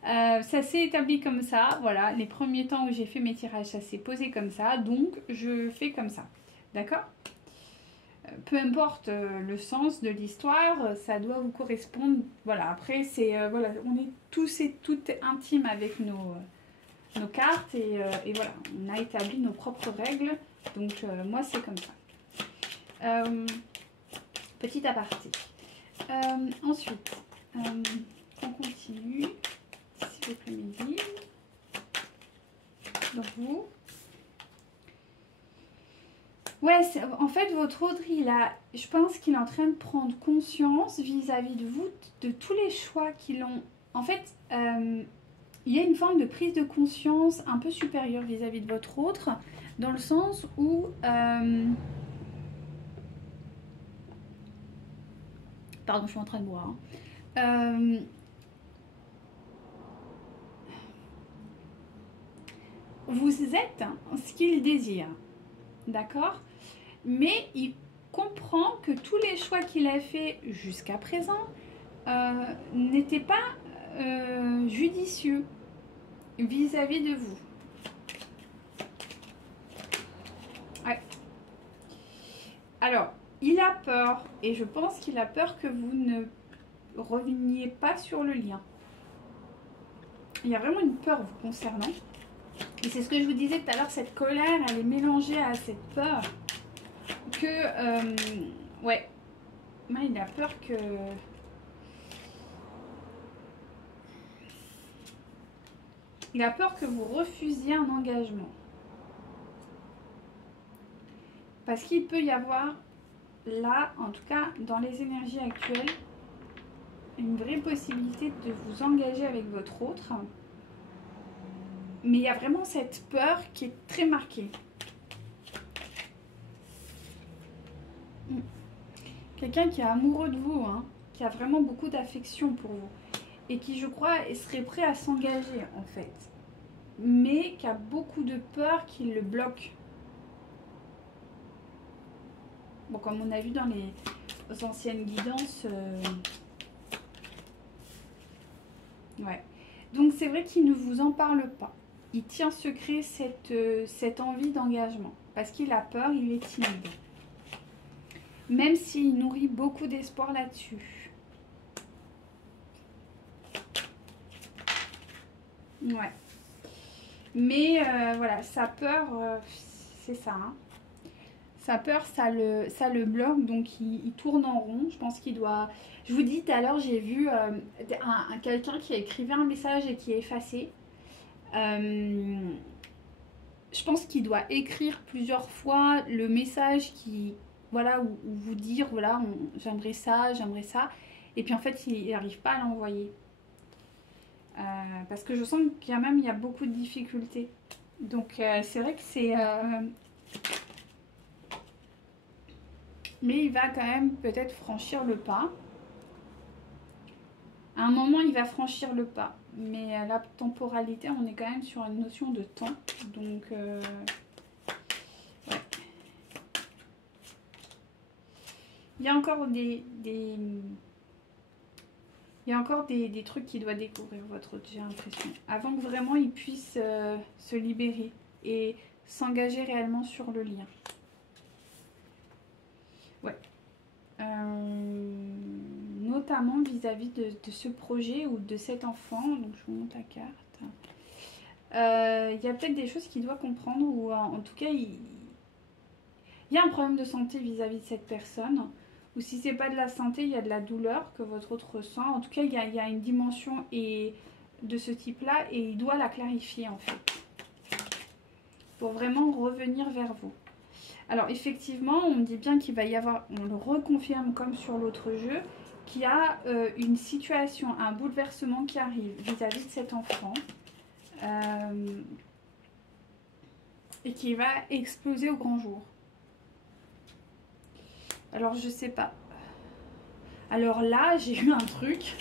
Ça s'est établi comme ça, voilà, les premiers temps où j'ai fait mes tirages, ça s'est posé comme ça, donc je fais comme ça, d'accord? Peu importe le sens de l'histoire, ça doit vous correspondre, voilà, après c'est, voilà, on est tous et toutes intimes avec nos cartes et voilà, on a établi nos propres règles, donc moi c'est comme ça. Petit aparté. Ensuite, on continue, s'il vous plaît, mes guides. Donc vous, ouais, en fait votre autre, je pense qu'il est en train de prendre conscience vis-à-vis de vous, de tous les choix qu'il ont. En fait, il y a une forme de prise de conscience un peu supérieure vis-à-vis de votre autre, dans le sens où pardon, je suis en train de boire. Vous êtes ce qu'il désire, d'accord? Mais il comprend comprend que tous les choix qu'il a fait jusqu'à présent n'étaient pas judicieux vis-à-vis de vous. Ouais. Alors, il a peur, et je pense qu'il a peur que vous ne reveniez pas sur le lien. Il y a vraiment une peur vous concernant. Et c'est ce que je vous disais tout à l'heure, cette colère, elle est mélangée à cette peur que... ouais, il a peur que... Il a peur que vous refusiez un engagement. Parce qu'il peut y avoir, là, en tout cas, dans les énergies actuelles, une vraie possibilité de vous engager avec votre autre. Mais il y a vraiment cette peur qui est très marquée. Quelqu'un qui est amoureux de vous, hein, qui a vraiment beaucoup d'affection pour vous. Et qui, je crois, serait prêt à s'engager, en fait. Mais qui a beaucoup de peur qui le bloque. Bon, comme on a vu dans les anciennes guidances... ouais. Donc, c'est vrai qu'il ne vous en parle pas. Il tient secret cette envie d'engagement. Parce qu'il a peur, il est timide. Même s'il nourrit beaucoup d'espoir là-dessus. Ouais. Mais voilà, sa peur, c'est ça. Hein. Sa peur, ça le bloque, donc il tourne en rond. Je pense qu'il doit... Je vous dis, tout à l'heure, j'ai vu quelqu'un qui écrivait un message et qui est effacé. Je pense qu'il doit écrire plusieurs fois le message qui... Voilà, où vous dire, voilà, j'aimerais ça. Et puis en fait, il n'arrive pas à l'envoyer. Parce que je sens qu'il y a beaucoup de difficultés. Donc c'est vrai que c'est... Mais il va quand même peut-être franchir le pas. À un moment, il va franchir le pas. Mais la temporalité, on est quand même sur une notion de temps. Donc, ouais. Il y a encore des trucs qu'il doit découvrir, votre autre, j'ai l'impression. Avant que vraiment il puisse se libérer et s'engager réellement sur le lien. Ouais. Notamment vis-à-vis de ce projet ou de cet enfant. Donc je vous montre la carte. Il y a peut-être des choses qu'il doit comprendre ou en tout cas il y a un problème de santé vis-à-vis de cette personne. Ou si c'est pas de la santé, il y a de la douleur que votre autre ressent. En tout cas, il y a une dimension de ce type-là et il doit la clarifier en fait. Pour vraiment revenir vers vous. Alors effectivement, on me dit bien qu'il va y avoir, on le reconfirme comme sur l'autre jeu, qu'il y a une situation, un bouleversement qui arrive vis-à-vis de cet enfant. Et qui va exploser au grand jour. Alors je sais pas. Alors là j'ai eu un truc.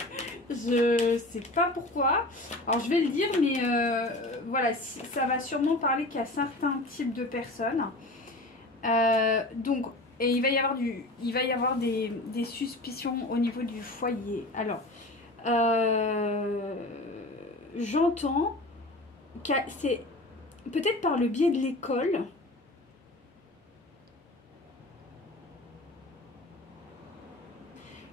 Je sais pas pourquoi. Alors je vais le dire mais voilà, ça va sûrement parler qu'il y a certains types de personnes. Donc et il va y avoir des suspicions au niveau du foyer. Alors j'entends que c'est peut-être par le biais de l'école.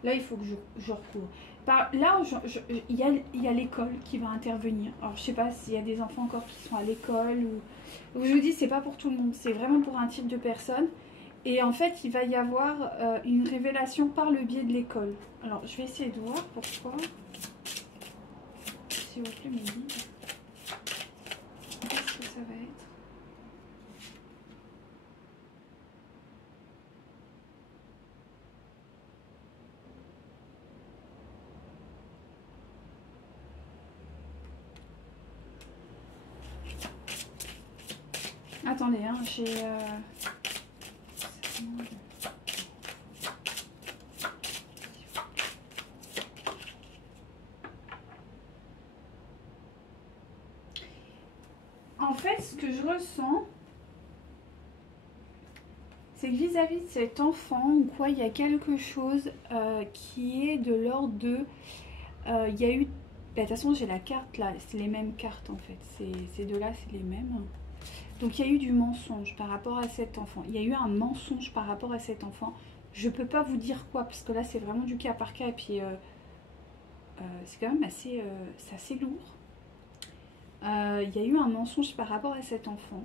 Là, il faut que je recours. Là, il y a l'école qui va intervenir. Alors, je sais pas s'il y a des enfants encore qui sont à l'école ou... Je vous dis, c'est pas pour tout le monde. C'est vraiment pour un type de personne. Et en fait, il va y avoir une révélation par le biais de l'école. Alors, je vais essayer de voir pourquoi. S'il vous plaît, me dites. Qu'est-ce que ça va être? Attendez, hein, j'ai... En fait, ce que je ressens, c'est vis-à-vis de cet enfant ou quoi, il y a quelque chose qui est de l'ordre de... il y a eu... De toute façon, j'ai la carte là, c'est les mêmes cartes en fait. Ces deux-là, c'est les mêmes. Donc il y a eu du mensonge par rapport à cet enfant. Il y a eu un mensonge par rapport à cet enfant. Je peux pas vous dire quoi, parce que là, c'est vraiment du cas par cas. Et puis, c'est quand même assez, c'est assez lourd. Il y a eu un mensonge par rapport à cet enfant.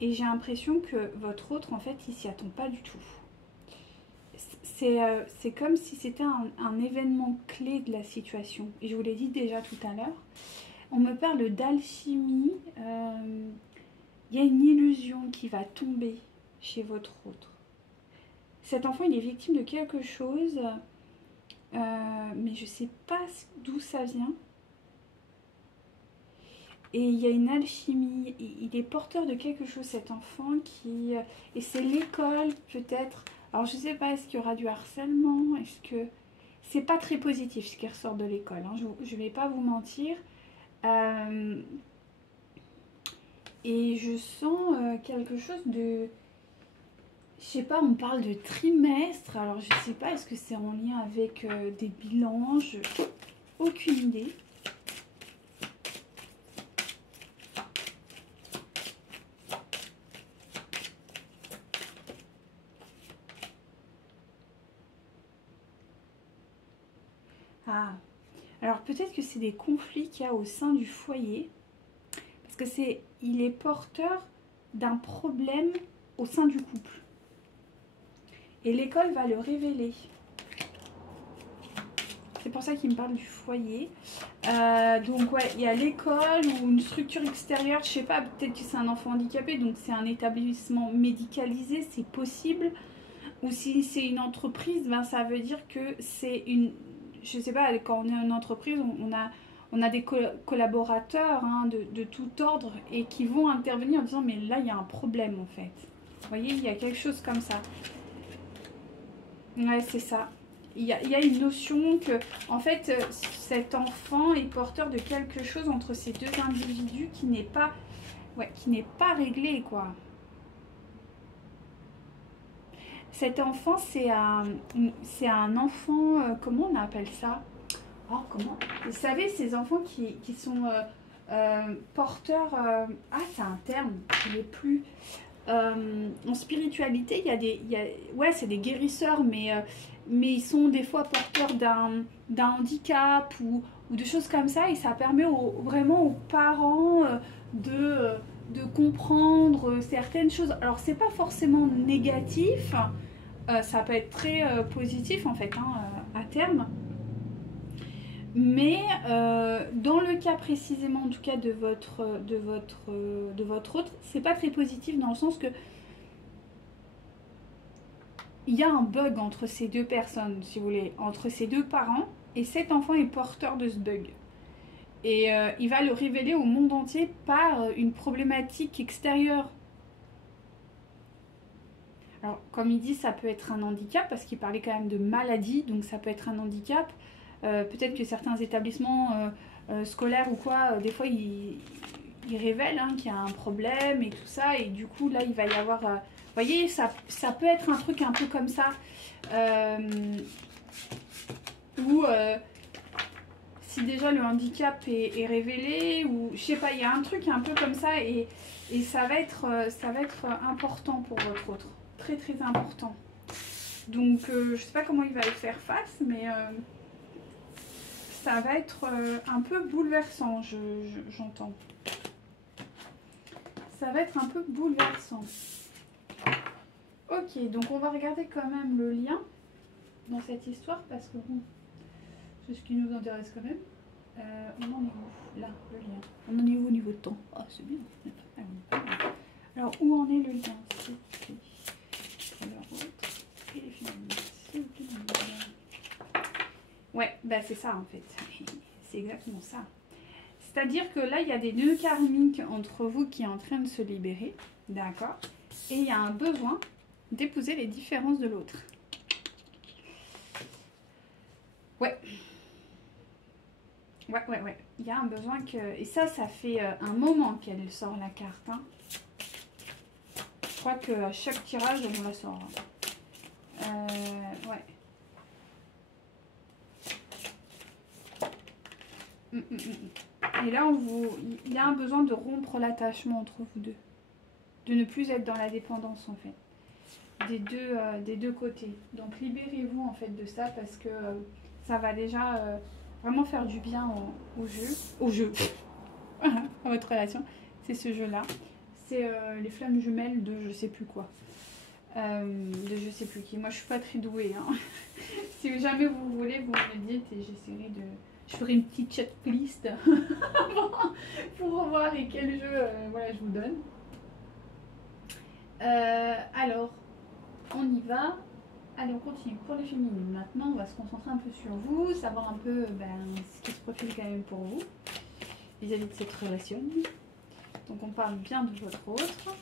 Et j'ai l'impression que votre autre, en fait, il s'y attend pas du tout. C'est comme si c'était un événement clé de la situation. Et je vous l'ai dit déjà tout à l'heure. On me parle d'alchimie. Il y a une illusion qui va tomber chez votre autre. Cet enfant, il est victime de quelque chose. Mais je ne sais pas d'où ça vient. Et il y a une alchimie, il est porteur de quelque chose, cet enfant, qui... Et c'est l'école, peut-être. Alors, je ne sais pas, est-ce qu'il y aura du harcèlement? Est-ce que... C'est pas très positif, ce qui ressort de l'école, hein, je ne vais pas vous mentir. Et je sens quelque chose de... Je sais pas, on parle de trimestre. Alors, je sais pas, est-ce que c'est en lien avec des bilans? Aucune idée. Ah, alors peut-être que c'est des conflits qu'il y a au sein du foyer, parce que il est porteur d'un problème au sein du couple. Et l'école va le révéler. C'est pour ça qu'il me parle du foyer. Donc ouais, il y a l'école ou une structure extérieure, je sais pas, peut-être que c'est un enfant handicapé, donc c'est un établissement médicalisé, c'est possible. Ou si c'est une entreprise, ben ça veut dire que c'est une... Je sais pas, quand on est une entreprise, on a des collaborateurs hein, de tout ordre et qui vont intervenir en disant mais là il y a un problème en fait. Vous voyez, il y a quelque chose comme ça. Ouais, c'est ça. Il y a une notion que, en fait, cet enfant est porteur de quelque chose entre ces deux individus qui n'est pas, ouais, qui n'est pas réglé, quoi. Cet enfant, c'est un enfant, comment on appelle ça? Oh, comment? Vous savez, ces enfants qui sont porteurs... ah, c'est un terme, je n'ai plus. En spiritualité, ouais, c'est des guérisseurs, mais ils sont des fois porteurs d'un handicap ou de choses comme ça, et ça permet vraiment aux parents de comprendre certaines choses. Alors, c'est pas forcément négatif, ça peut être très positif en fait, hein, à terme. Mais dans le cas précisément, en tout cas de votre autre, c'est pas très positif dans le sens que il y a un bug entre ces deux personnes, si vous voulez, entre ces deux parents, et cet enfant est porteur de ce bug. Et il va le révéler au monde entier par une problématique extérieure. Alors, comme il dit, ça peut être un handicap, parce qu'il parlait quand même de maladie, donc ça peut être un handicap. Peut-être que certains établissements scolaires ou quoi, des fois ils révèlent hein, qu'il y a un problème et tout ça, et du coup là il va y avoir, vous voyez, ça peut être un truc un peu comme ça, où si déjà le handicap est révélé, ou je sais pas, il y a un truc un peu comme ça, et ça va être important pour votre autre, très très important. Donc je sais pas comment il va y faire face, mais... ça va être un peu bouleversant, j'entends. Ça va être un peu bouleversant. Ok, donc on va regarder quand même le lien dans cette histoire, parce que bon, c'est ce qui nous intéresse quand même. On en est où? Là, le lien. On en est où au niveau de temps? Ah, c'est bien. Alors, où en est le lien? Alors, et finalement, s'il vous plaît, ouais, bah c'est ça en fait. C'est exactement ça. C'est-à-dire que là, il y a des nœuds karmiques entre vous qui est en train de se libérer. D'accord? Et il y a un besoin d'épouser les différences de l'autre. Ouais. Ouais. Il y a un besoin que... Et ça fait un moment qu'elle sort la carte. Hein. crois qu'à chaque tirage, on la sort. Ouais. Et là, il y a un besoin de rompre l'attachement entre vous deux. De ne plus être dans la dépendance, en fait. Des deux côtés. Donc, libérez-vous, en fait, de ça parce que ça va déjà vraiment faire du bien au jeu. Au jeu. À votre relation. C'est ce jeu-là. C'est les flammes jumelles de je sais plus quoi. De je sais plus qui. Moi, je suis pas très douée. Hein. Si jamais vous voulez, vous me le dites et j'essaierai de... Je ferai une petite checklist pour revoir et quel jeu voilà, je vous donne. Alors, on y va. Allez, on continue pour les féminines. Maintenant, on va se concentrer un peu sur vous, savoir un peu ce qui se profile quand même pour vous vis-à-vis de cette relation. Donc, on parle bien de votre autre.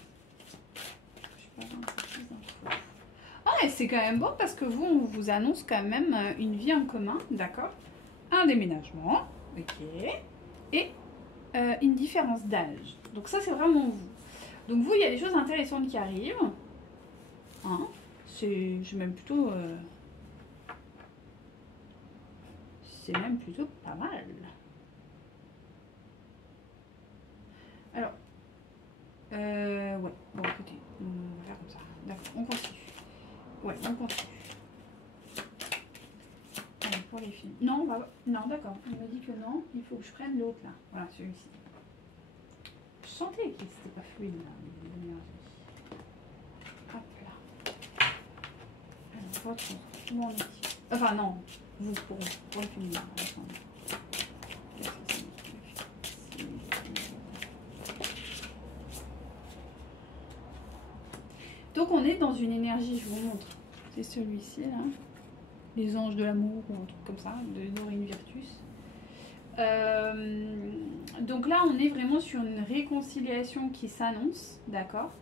Je vais avoir un peu plus d'infos. Ah, et c'est quand même bon parce que vous, on vous annonce quand même une vie en commun, d'accord? Un déménagement, ok, et une différence d'âge. Donc ça, c'est vraiment vous. Donc vous, il y a des choses intéressantes qui arrivent. Hein, c'est même plutôt... c'est même plutôt pas mal. Alors, ouais, bon écoutez, on va faire comme ça. D'accord, on continue. Ouais, on continue. Pour les films. Non, bah, non, d'accord. Il me dit que non, il faut que je prenne l'autre là. Voilà, celui-ci. Je sentais que c'était pas fluide là, l'énergie. Hop là. Alors, votre autre. Où en est-il? Enfin, non, vous pour le film. Donc, on est dans une énergie, je vous montre. C'est celui-ci là. Les anges de l'amour ou un truc comme ça, de Dorine Virtus. Donc là, on est vraiment sur une réconciliation qui s'annonce, d'accord.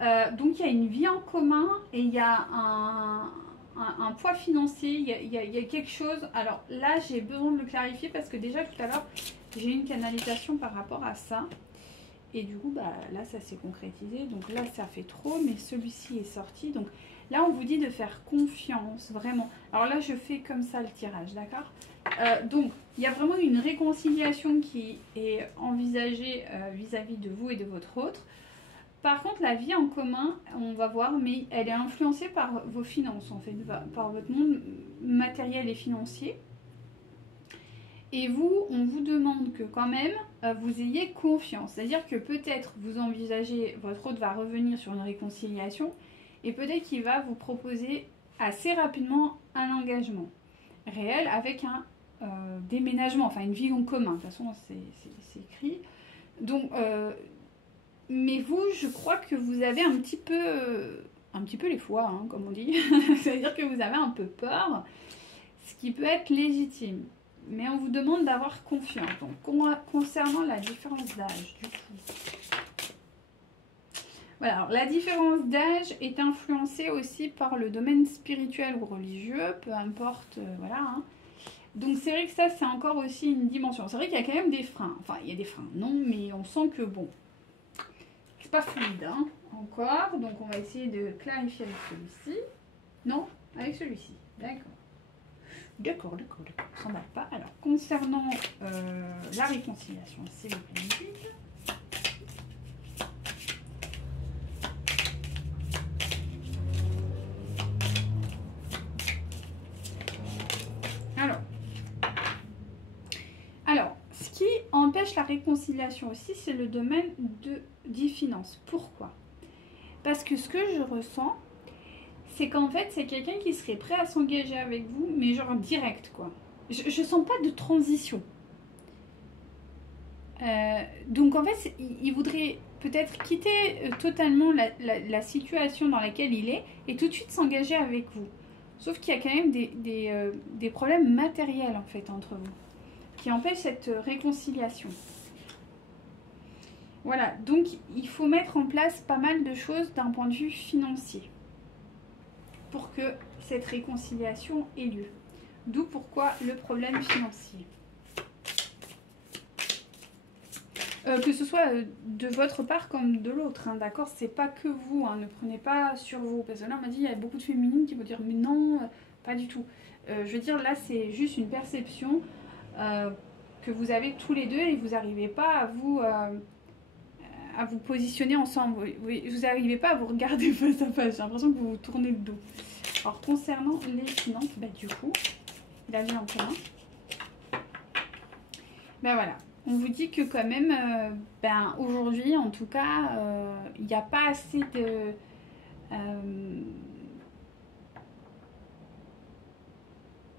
Donc il y a une vie en commun et il y a un poids financier, il y a quelque chose. Alors là, j'ai besoin de le clarifier parce que déjà tout à l'heure, j'ai eu une canalisation par rapport à ça. Et du coup, bah, là, ça s'est concrétisé. Donc là, ça fait trop, mais celui-ci est sorti. Donc là, on vous dit de faire confiance, vraiment. Alors là, je fais comme ça le tirage, d'accord? Donc, il y a vraiment une réconciliation qui est envisagée vis-à-vis de vous et de votre autre. Par contre, la vie en commun, on va voir, mais elle est influencée par vos finances, en fait, par votre monde matériel et financier. Et vous, on vous demande que quand même, vous ayez confiance. C'est-à-dire que peut-être vous envisagez, votre autre va revenir sur une réconciliation, et peut-être qu'il va vous proposer assez rapidement un engagement réel avec un déménagement, enfin une vie en commun. De toute façon, c'est écrit. Donc, mais vous, je crois que vous avez un petit peu les foies, hein, comme on dit. C'est-à-dire que vous avez un peu peur, ce qui peut être légitime. Mais on vous demande d'avoir confiance. Donc, concernant la différence d'âge, du coup. Voilà, alors, la différence d'âge est influencée aussi par le domaine spirituel ou religieux, peu importe, voilà. Hein. Donc, c'est vrai que ça, c'est encore aussi une dimension. C'est vrai qu'il y a quand même des freins. Enfin, il y a des freins, non, mais on sent que, bon, c'est pas fluide, hein, encore. Donc, on va essayer de clarifier avec celui-ci. Non, avec celui-ci, d'accord. D'accord, on s'en va pas. Alors, concernant la réconciliation, s'il vous plaît. Alors, ce qui empêche la réconciliation aussi, c'est le domaine des finances. Pourquoi? Parce que ce que je ressens, c'est qu'en fait, c'est quelqu'un qui serait prêt à s'engager avec vous, mais genre direct, quoi. Je sens pas de transition. Donc, en fait, il voudrait peut-être quitter totalement la situation dans laquelle il est et tout de suite s'engager avec vous. Sauf qu'il y a quand même des problèmes matériels, en fait, entre vous, qui empêchent cette réconciliation. Voilà, donc il faut mettre en place pas mal de choses d'un point de vue financier pour que cette réconciliation ait lieu. D'où pourquoi le problème financier. Que ce soit de votre part comme de l'autre, hein, d'accord? C'est pas que vous, hein, ne prenez pas sur vous. Parce que là, on m'a dit, il y a beaucoup de féminines qui vont dire, mais non, pas du tout. Je veux dire, là, c'est juste une perception euh, que vous avez tous les deux et vous n'arrivez pas à vous positionner ensemble. Vous n'arrivez pas à vous regarder face à face. J'ai l'impression que vous vous tournez le dos. Alors, concernant les finances, bah, du coup, la vie en commun, ben voilà. On vous dit que quand même, ben aujourd'hui, en tout cas, il n'y a pas assez de... il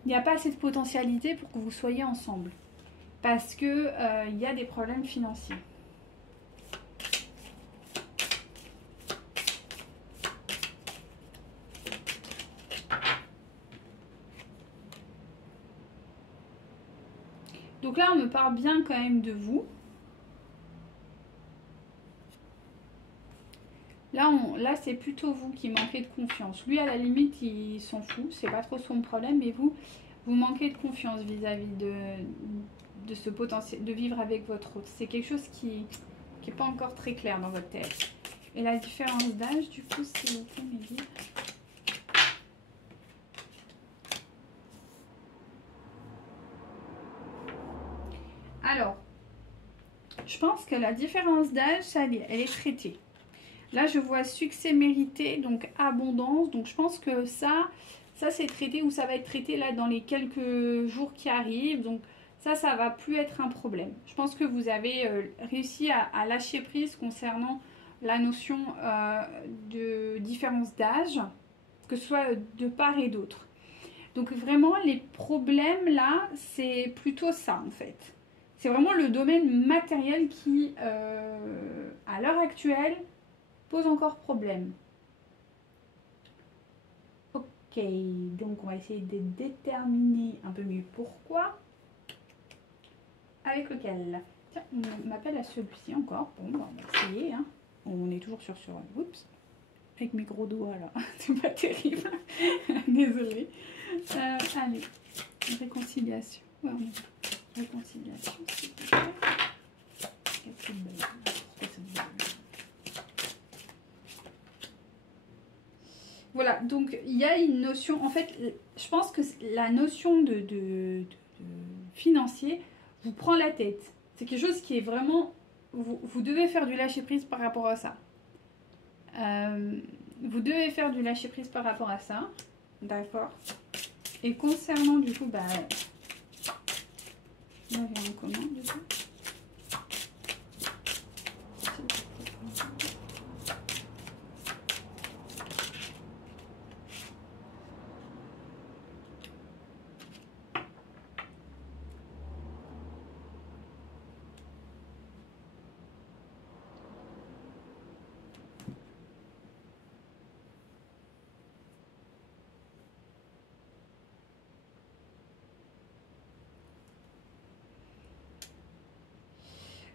n'y a pas assez de potentialité pour que vous soyez ensemble. Parce que il y a des problèmes financiers. Donc là, on me parle bien quand même de vous. Là c'est plutôt vous qui manquez de confiance. Lui, à la limite, il s'en fout. C'est pas trop son problème. Mais vous manquez de confiance vis-à-vis de ce potentiel, de vivre avec votre autre. C'est quelque chose qui n'est pas encore très clair dans votre tête. Et la différence d'âge, du coup, s'il vous plaît, me dire. Alors, je pense que la différence d'âge, elle est traitée. Là, je vois succès mérité, donc abondance. Donc, je pense que ça c'est traité ou ça va être traité là dans les quelques jours qui arrivent. Donc, ça va plus être un problème. Je pense que vous avez réussi à lâcher prise concernant la notion de différence d'âge, que ce soit de part et d'autre. Donc, vraiment, les problèmes là, c'est plutôt ça en fait. C'est vraiment le domaine matériel qui, à l'heure actuelle, pose encore problème. Ok, donc on va essayer de déterminer un peu mieux pourquoi. Avec lequel? Tiens, on m'appelle à celui-ci encore. Bon, on va essayer. Hein. On est toujours sur... Oups. Avec mes gros doigts là. C'est pas terrible. Désolée. Allez. Réconciliation. Ouais, réconciliation, s'il vous plaît. Voilà, donc il y a une notion, en fait, je pense que la notion de financier vous prend la tête. C'est quelque chose qui est vraiment, vous devez faire du lâcher prise par rapport à ça. Vous devez faire du lâcher prise par rapport à ça, d'accord. Et concernant du coup, bah, là j'ai un commun du coup.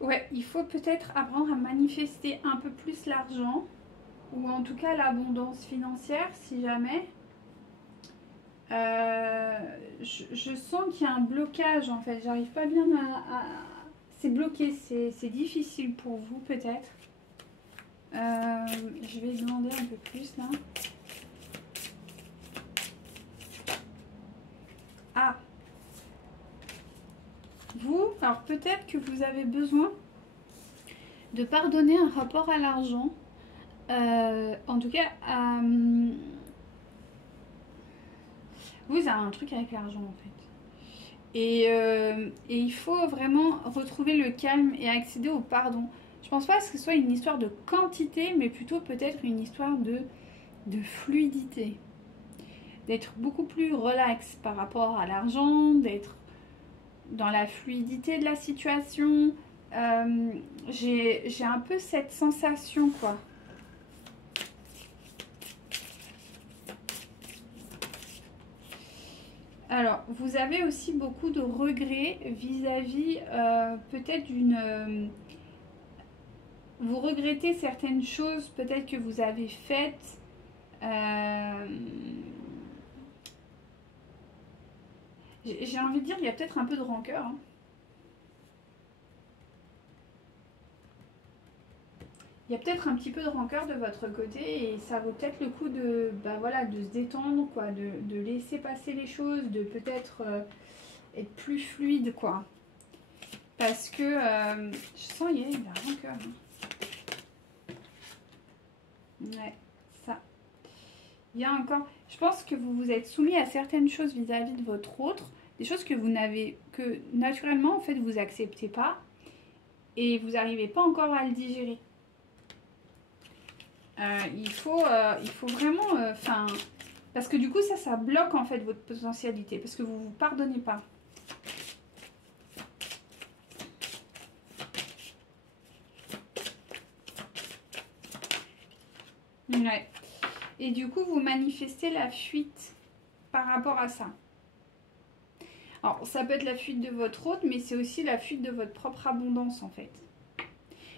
Ouais, il faut peut-être apprendre à manifester un peu plus l'argent, ou en tout cas l'abondance financière, si jamais. Je sens qu'il y a un blocage en fait, j'arrive pas bien c'est bloqué, c'est difficile pour vous peut-être. Je vais demander un peu plus là. Ah, vous, alors peut-être que vous avez besoin de pardonner un rapport à l'argent. En tout cas, vous avez un truc avec l'argent en fait. Et il faut vraiment retrouver le calme et accéder au pardon. Je pense pas que ce soit une histoire de quantité, mais plutôt peut-être une histoire de fluidité. D'être beaucoup plus relax par rapport à l'argent, d'être dans la fluidité de la situation. J'ai un peu cette sensation, quoi. Alors, vous avez aussi beaucoup de regrets vis-à-vis peut-être d'une... vous regrettez certaines choses peut-être que vous avez faites. J'ai envie de dire, il y a peut-être un peu de rancœur. Hein. il y a peut-être un petit peu de rancœur de votre côté et ça vaut peut-être le coup de, bah voilà, de se détendre, quoi, de laisser passer les choses, de peut-être être plus fluide, quoi. Parce que je sens il y a de la rancœur. Hein. Ouais, ça. Il y a encore, je pense que vous vous êtes soumis à certaines choses vis-à-vis de votre autre, des choses que vous n'avez, que naturellement en fait vous acceptez pas et vous n'arrivez pas encore à le digérer. Il faut vraiment, enfin, parce que du coup ça bloque en fait votre potentialité, parce que vous vous pardonnez pas. Ouais. Et du coup vous manifestez la fuite par rapport à ça. Alors ça peut être la fuite de votre autre, mais c'est aussi la fuite de votre propre abondance en fait.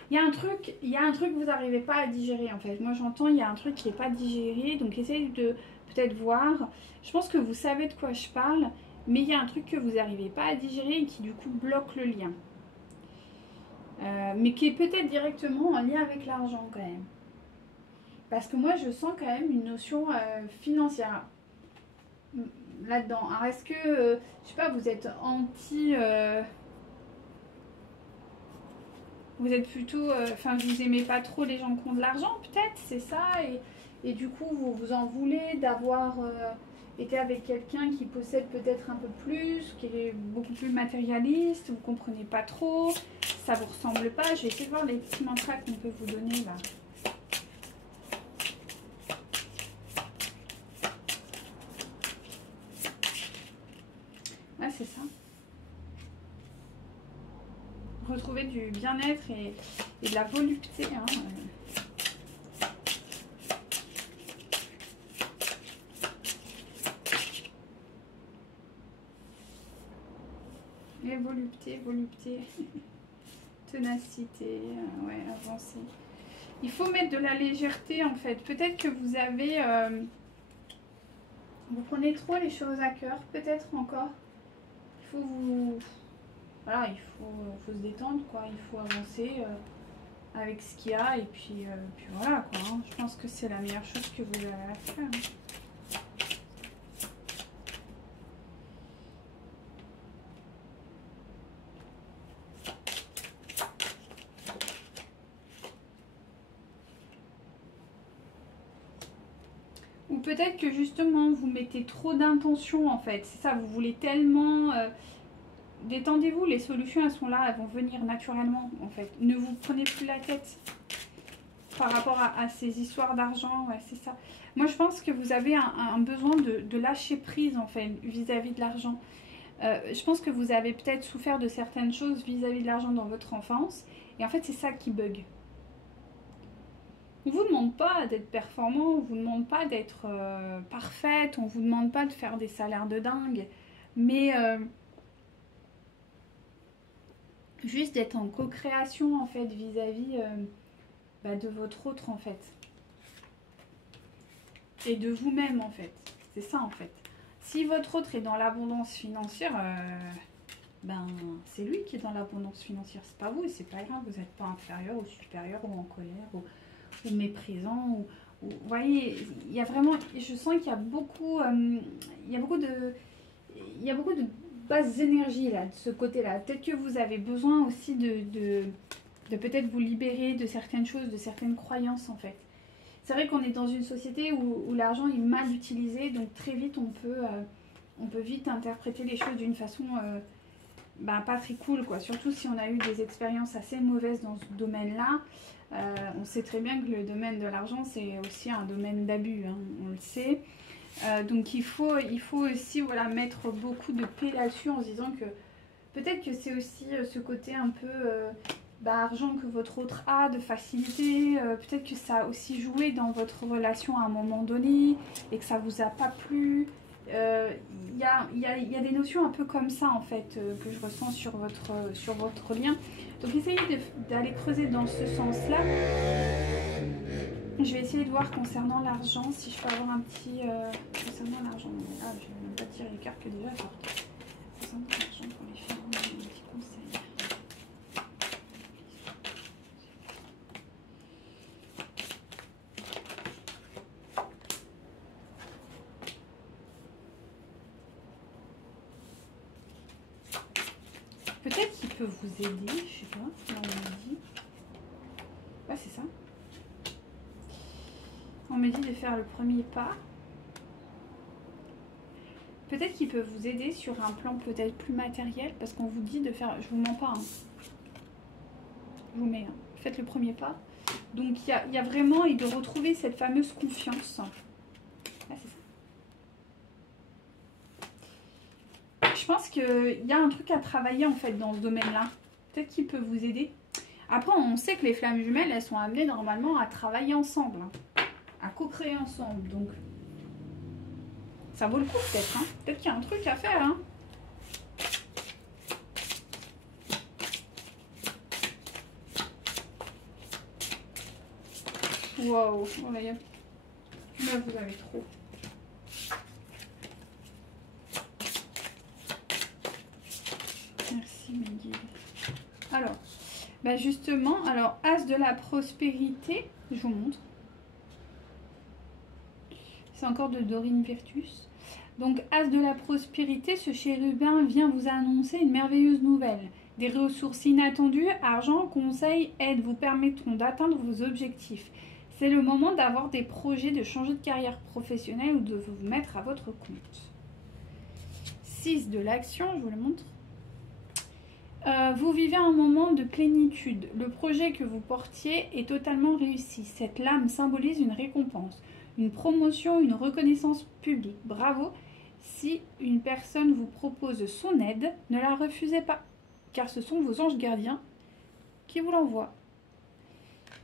Il y a un truc que vous n'arrivez pas à digérer en fait. Moi j'entends, il y a un truc qui n'est pas digéré, donc essayez de peut-être voir. Je pense que vous savez de quoi je parle, mais il y a un truc que vous n'arrivez pas à digérer et qui du coup bloque le lien. Mais qui est peut-être directement en lien avec l'argent quand même. Parce que moi je sens quand même une notion financière là-dedans. Alors est-ce que, je sais pas, vous êtes anti... vous êtes plutôt, enfin, vous aimez pas trop les gens qui ont de l'argent, peut-être, c'est ça, et du coup, vous vous en voulez d'avoir été avec quelqu'un qui possède peut-être un peu plus, qui est beaucoup plus matérialiste, vous comprenez pas trop, ça vous ressemble pas. Je vais essayer de voir les petits mantras qu'on peut vous donner là. Ouais, c'est ça. Retrouver du bien-être et de la volupté, hein. Et volupté, ténacité, ouais, avancer. Il faut mettre de la légèreté en fait. Peut-être que vous avez... vous prenez trop les choses à cœur, peut-être encore. Il faut vous... Voilà, il faut se détendre, quoi. Il faut avancer avec ce qu'il y a et puis voilà, quoi. Hein. Je pense que c'est la meilleure chose que vous avez à faire. Hein. Ou peut-être que justement vous mettez trop d'intention en fait. C'est ça, vous voulez tellement... détendez-vous, les solutions elles sont là, elles vont venir naturellement en fait. Ne vous prenez plus la tête par rapport à ces histoires d'argent, ouais c'est ça. Moi je pense que vous avez un besoin de lâcher prise en fait vis-à-vis de l'argent. Je pense que vous avez peut-être souffert de certaines choses vis-à-vis de l'argent dans votre enfance et en fait c'est ça qui bug. On ne vous demande pas d'être performant, on ne vous demande pas d'être parfaite, on ne vous demande pas de faire des salaires de dingue, mais juste d'être en co-création en fait vis-à-vis de votre autre en fait. Et de vous-même en fait. C'est ça en fait. Si votre autre est dans l'abondance financière, c'est lui qui est dans l'abondance financière, c'est pas vous et c'est pas grave, vous n'êtes pas inférieur ou supérieur ou en colère ou méprisant ou vous voyez, il y a vraiment, je sens qu'il y a beaucoup de basses énergies là de ce côté là. Peut-être que vous avez besoin aussi de peut-être vous libérer de certaines choses, de certaines croyances en fait. C'est vrai qu'on est dans une société où l'argent est mal utilisé, donc très vite on peut vite interpréter les choses d'une façon pas très cool quoi. Surtout si on a eu des expériences assez mauvaises dans ce domaine-là. On sait très bien que le domaine de l'argent c'est aussi un domaine d'abus, hein, on le sait. Donc il faut aussi voilà, mettre beaucoup de paix là-dessus en se disant que peut-être que c'est aussi ce côté un peu argent que votre autre a, de facilité, peut-être que ça a aussi joué dans votre relation à un moment donné et que ça vous a pas plu. Il y a des notions un peu comme ça en fait que je ressens sur votre lien. Donc essayez d'aller creuser dans ce sens-là. Je vais essayer de voir concernant l'argent, si je peux avoir un petit... concernant l'argent, je ne vais même pas tirer les cartes que déjà elles sortent. Concernant l'argent pour les filles, un petit conseil. Peut-être qu'il peut vous aider, je sais pas. Là, on me dit. Ouais, c'est ça. On me dit de faire le premier pas. Peut-être qu'il peut vous aider sur un plan peut-être plus matériel, parce qu'on vous dit de faire... Je vous mens pas, hein. Je vous mets, hein. Faites le premier pas. Donc il y a vraiment, et de retrouver cette fameuse confiance. Là, c'est ça. Je pense qu'il y a un truc à travailler en fait dans ce domaine-là. Peut-être qu'il peut vous aider. Après, on sait que les flammes jumelles, elles sont amenées normalement à travailler ensemble, hein, à co-créer ensemble. Donc, ça vaut le coup peut-être. Hein. Peut-être qu'il y a un truc à faire. Hein. Waouh, oh là, vous avez trop. Merci mes guides. Alors, bah justement, alors As de la prospérité, je vous montre. C'est encore de Dorine Virtus. Donc, As de la prospérité, ce chérubin vient vous annoncer une merveilleuse nouvelle. Des ressources inattendues, argent, conseils, aides vous permettront d'atteindre vos objectifs. C'est le moment d'avoir des projets, de changer de carrière professionnelle ou de vous mettre à votre compte. 6 de l'action, je vous le montre. Vous vivez un moment de plénitude. Le projet que vous portiez est totalement réussi. Cette lame symbolise une récompense, une promotion, une reconnaissance publique. Bravo! Si une personne vous propose son aide, ne la refusez pas, car ce sont vos anges gardiens qui vous l'envoient.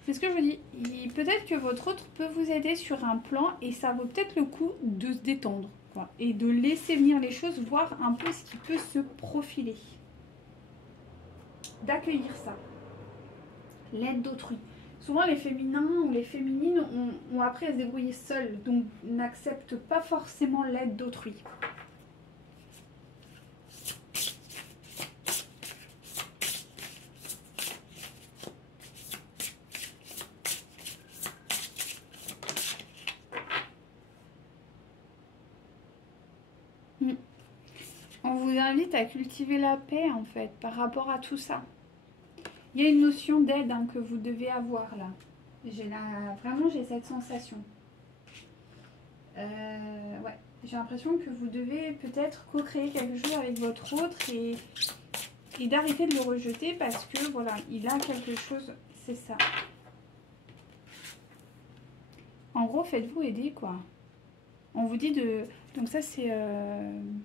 C'est ce que je vous dis. Peut-être que votre autre peut vous aider sur un plan et ça vaut peut-être le coup de se détendre, quoi, et de laisser venir les choses, voir un peu ce qui peut se profiler. D'accueillir ça. L'aide d'autrui. Souvent les féminins ou les féminines ont appris à se débrouiller seuls, donc n'acceptent pas forcément l'aide d'autrui. On vous invite à cultiver la paix en fait par rapport à tout ça. Il y a une notion d'aide hein, que vous devez avoir là. Vraiment j'ai cette sensation. Ouais, j'ai l'impression que vous devez peut-être co-créer quelque chose avec votre autre et d'arrêter de le rejeter parce que voilà, il a quelque chose, c'est ça. En gros, faites-vous aider quoi. On vous dit de... Donc ça c'est...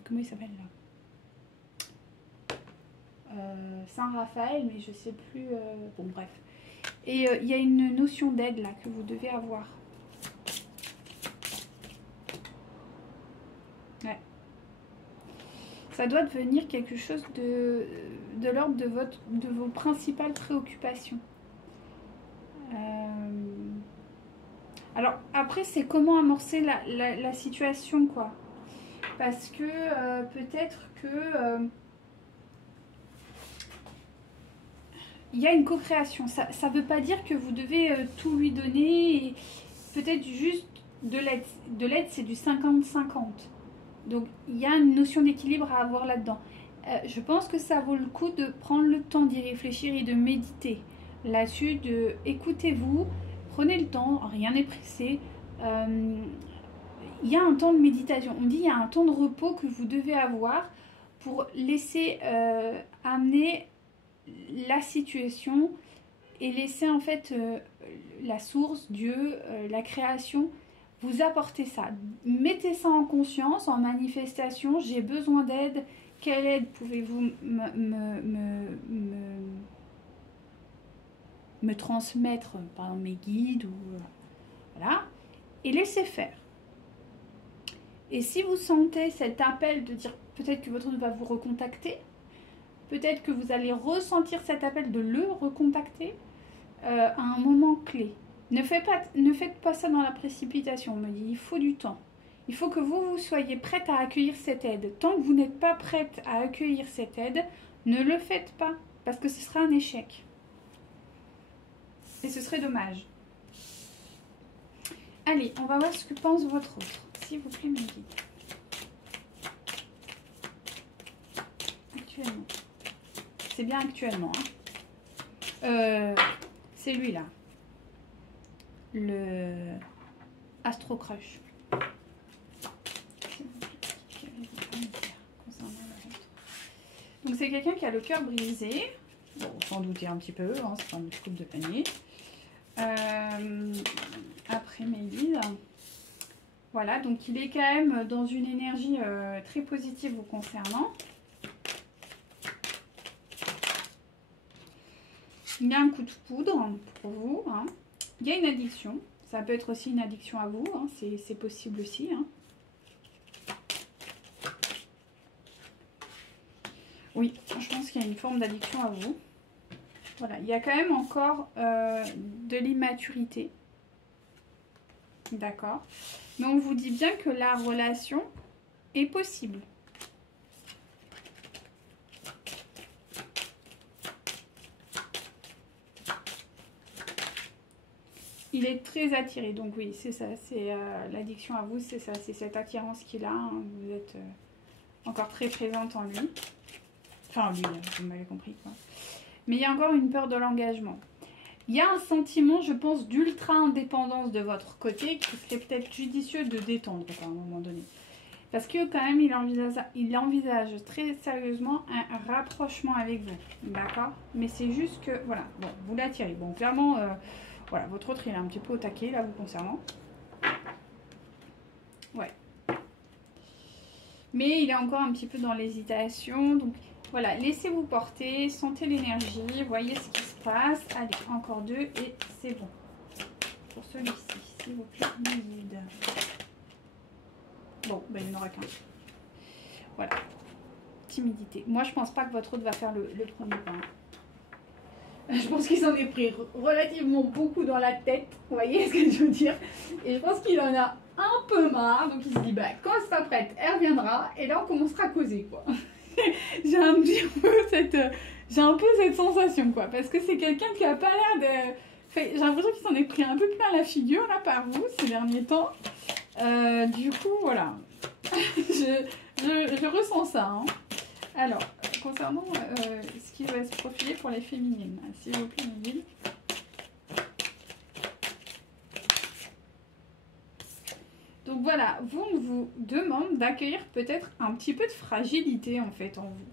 comment il s'appelle là, Saint-Raphaël, mais je sais plus... Bon bref. Et il y a une notion d'aide là que vous devez avoir. Ouais. Ça doit devenir quelque chose de l'ordre de vos principales préoccupations. Alors après c'est comment amorcer la situation quoi. Parce que peut-être que... il y a une co-création. Ça ne veut pas dire que vous devez tout lui donner. Peut-être juste de l'aide. De l'aide, c'est du 50-50. Donc, il y a une notion d'équilibre à avoir là-dedans. Je pense que ça vaut le coup de prendre le temps d'y réfléchir et de méditer. Là-dessus, écoutez-vous, prenez le temps, rien n'est pressé. Il y a un temps de méditation. On dit qu'il y a un temps de repos que vous devez avoir pour laisser amener la situation et laisser en fait la source, Dieu, la création, vous apporter ça. Mettez ça en conscience, en manifestation. J'ai besoin d'aide. Quelle aide pouvez-vous me transmettre, par exemple mes guides ou voilà, et laissez faire. Et si vous sentez cet appel de dire peut-être que votre autre va vous recontacter, peut-être que vous allez ressentir cet appel de le recontacter à un moment clé. Ne faites pas ça dans la précipitation, on me dit. Il faut du temps. Il faut que vous soyez prête à accueillir cette aide. Tant que vous n'êtes pas prête à accueillir cette aide, ne le faites pas, parce que ce sera un échec. Et ce serait dommage. Allez, on va voir ce que pense votre autre. S'il vous plaît, mes guides. Actuellement. c'est bien actuellement. C'est lui là. Le Astro Crush. Donc c'est quelqu'un qui a le cœur brisé. Bon, sans douter un petit peu, hein, c'est pas une coupe de panier. Après Médine. Voilà, donc il est quand même dans une énergie très positive vous concernant. Il y a un coup de poudre pour vous. Hein. Il y a une addiction. Ça peut être aussi une addiction à vous. Hein. C'est possible aussi. Hein. Oui, je pense qu'il y a une forme d'addiction à vous. Voilà, il y a quand même encore de l'immaturité. D'accord. Mais on vous dit bien que la relation est possible. Il est très attiré, donc oui, c'est ça, c'est l'addiction à vous, c'est ça, c'est cette attirance qu'il a, hein, vous êtes encore très présente en lui. Enfin, lui, vous m'avez compris, quoi. Mais il y a encore une peur de l'engagement. Il y a un sentiment, je pense, d'ultra-indépendance de votre côté qui serait peut-être judicieux de détendre, quoi, à un moment donné. Parce que quand même, il envisage très sérieusement un rapprochement avec vous, d'accord? Mais c'est juste que, voilà, bon, vous l'attirez. Bon, clairement... voilà, votre autre, il est un petit peu au taquet, là, vous concernant. Ouais. Mais il est encore un petit peu dans l'hésitation. Donc, voilà, laissez-vous porter, sentez l'énergie, voyez ce qui se passe. Allez, encore 2 et c'est bon. Pour celui-ci, s'il vous plaît, guide. Bon, ben, il n'y en aura qu'un. Voilà. Timidité. Moi, je pense pas que votre autre va faire le premier pas. Je pense qu'il s'en est pris relativement beaucoup dans la tête, vous voyez ce que je veux dire? Et je pense qu'il en a un peu marre, donc il se dit, bah, quand elle sera prête, elle reviendra, et là on commencera à causer, quoi. J'ai un peu cette sensation, quoi, parce que c'est quelqu'un qui a pas l'air de... Enfin, j'ai l'impression qu'il s'en est pris un peu plein la figure, là, par vous, ces derniers temps. Du coup, voilà. je ressens ça, hein. Alors, concernant ce qui va se profiler pour les féminines, s'il vous plaît, Médine. Donc voilà, on vous demande d'accueillir peut-être un petit peu de fragilité en fait en vous.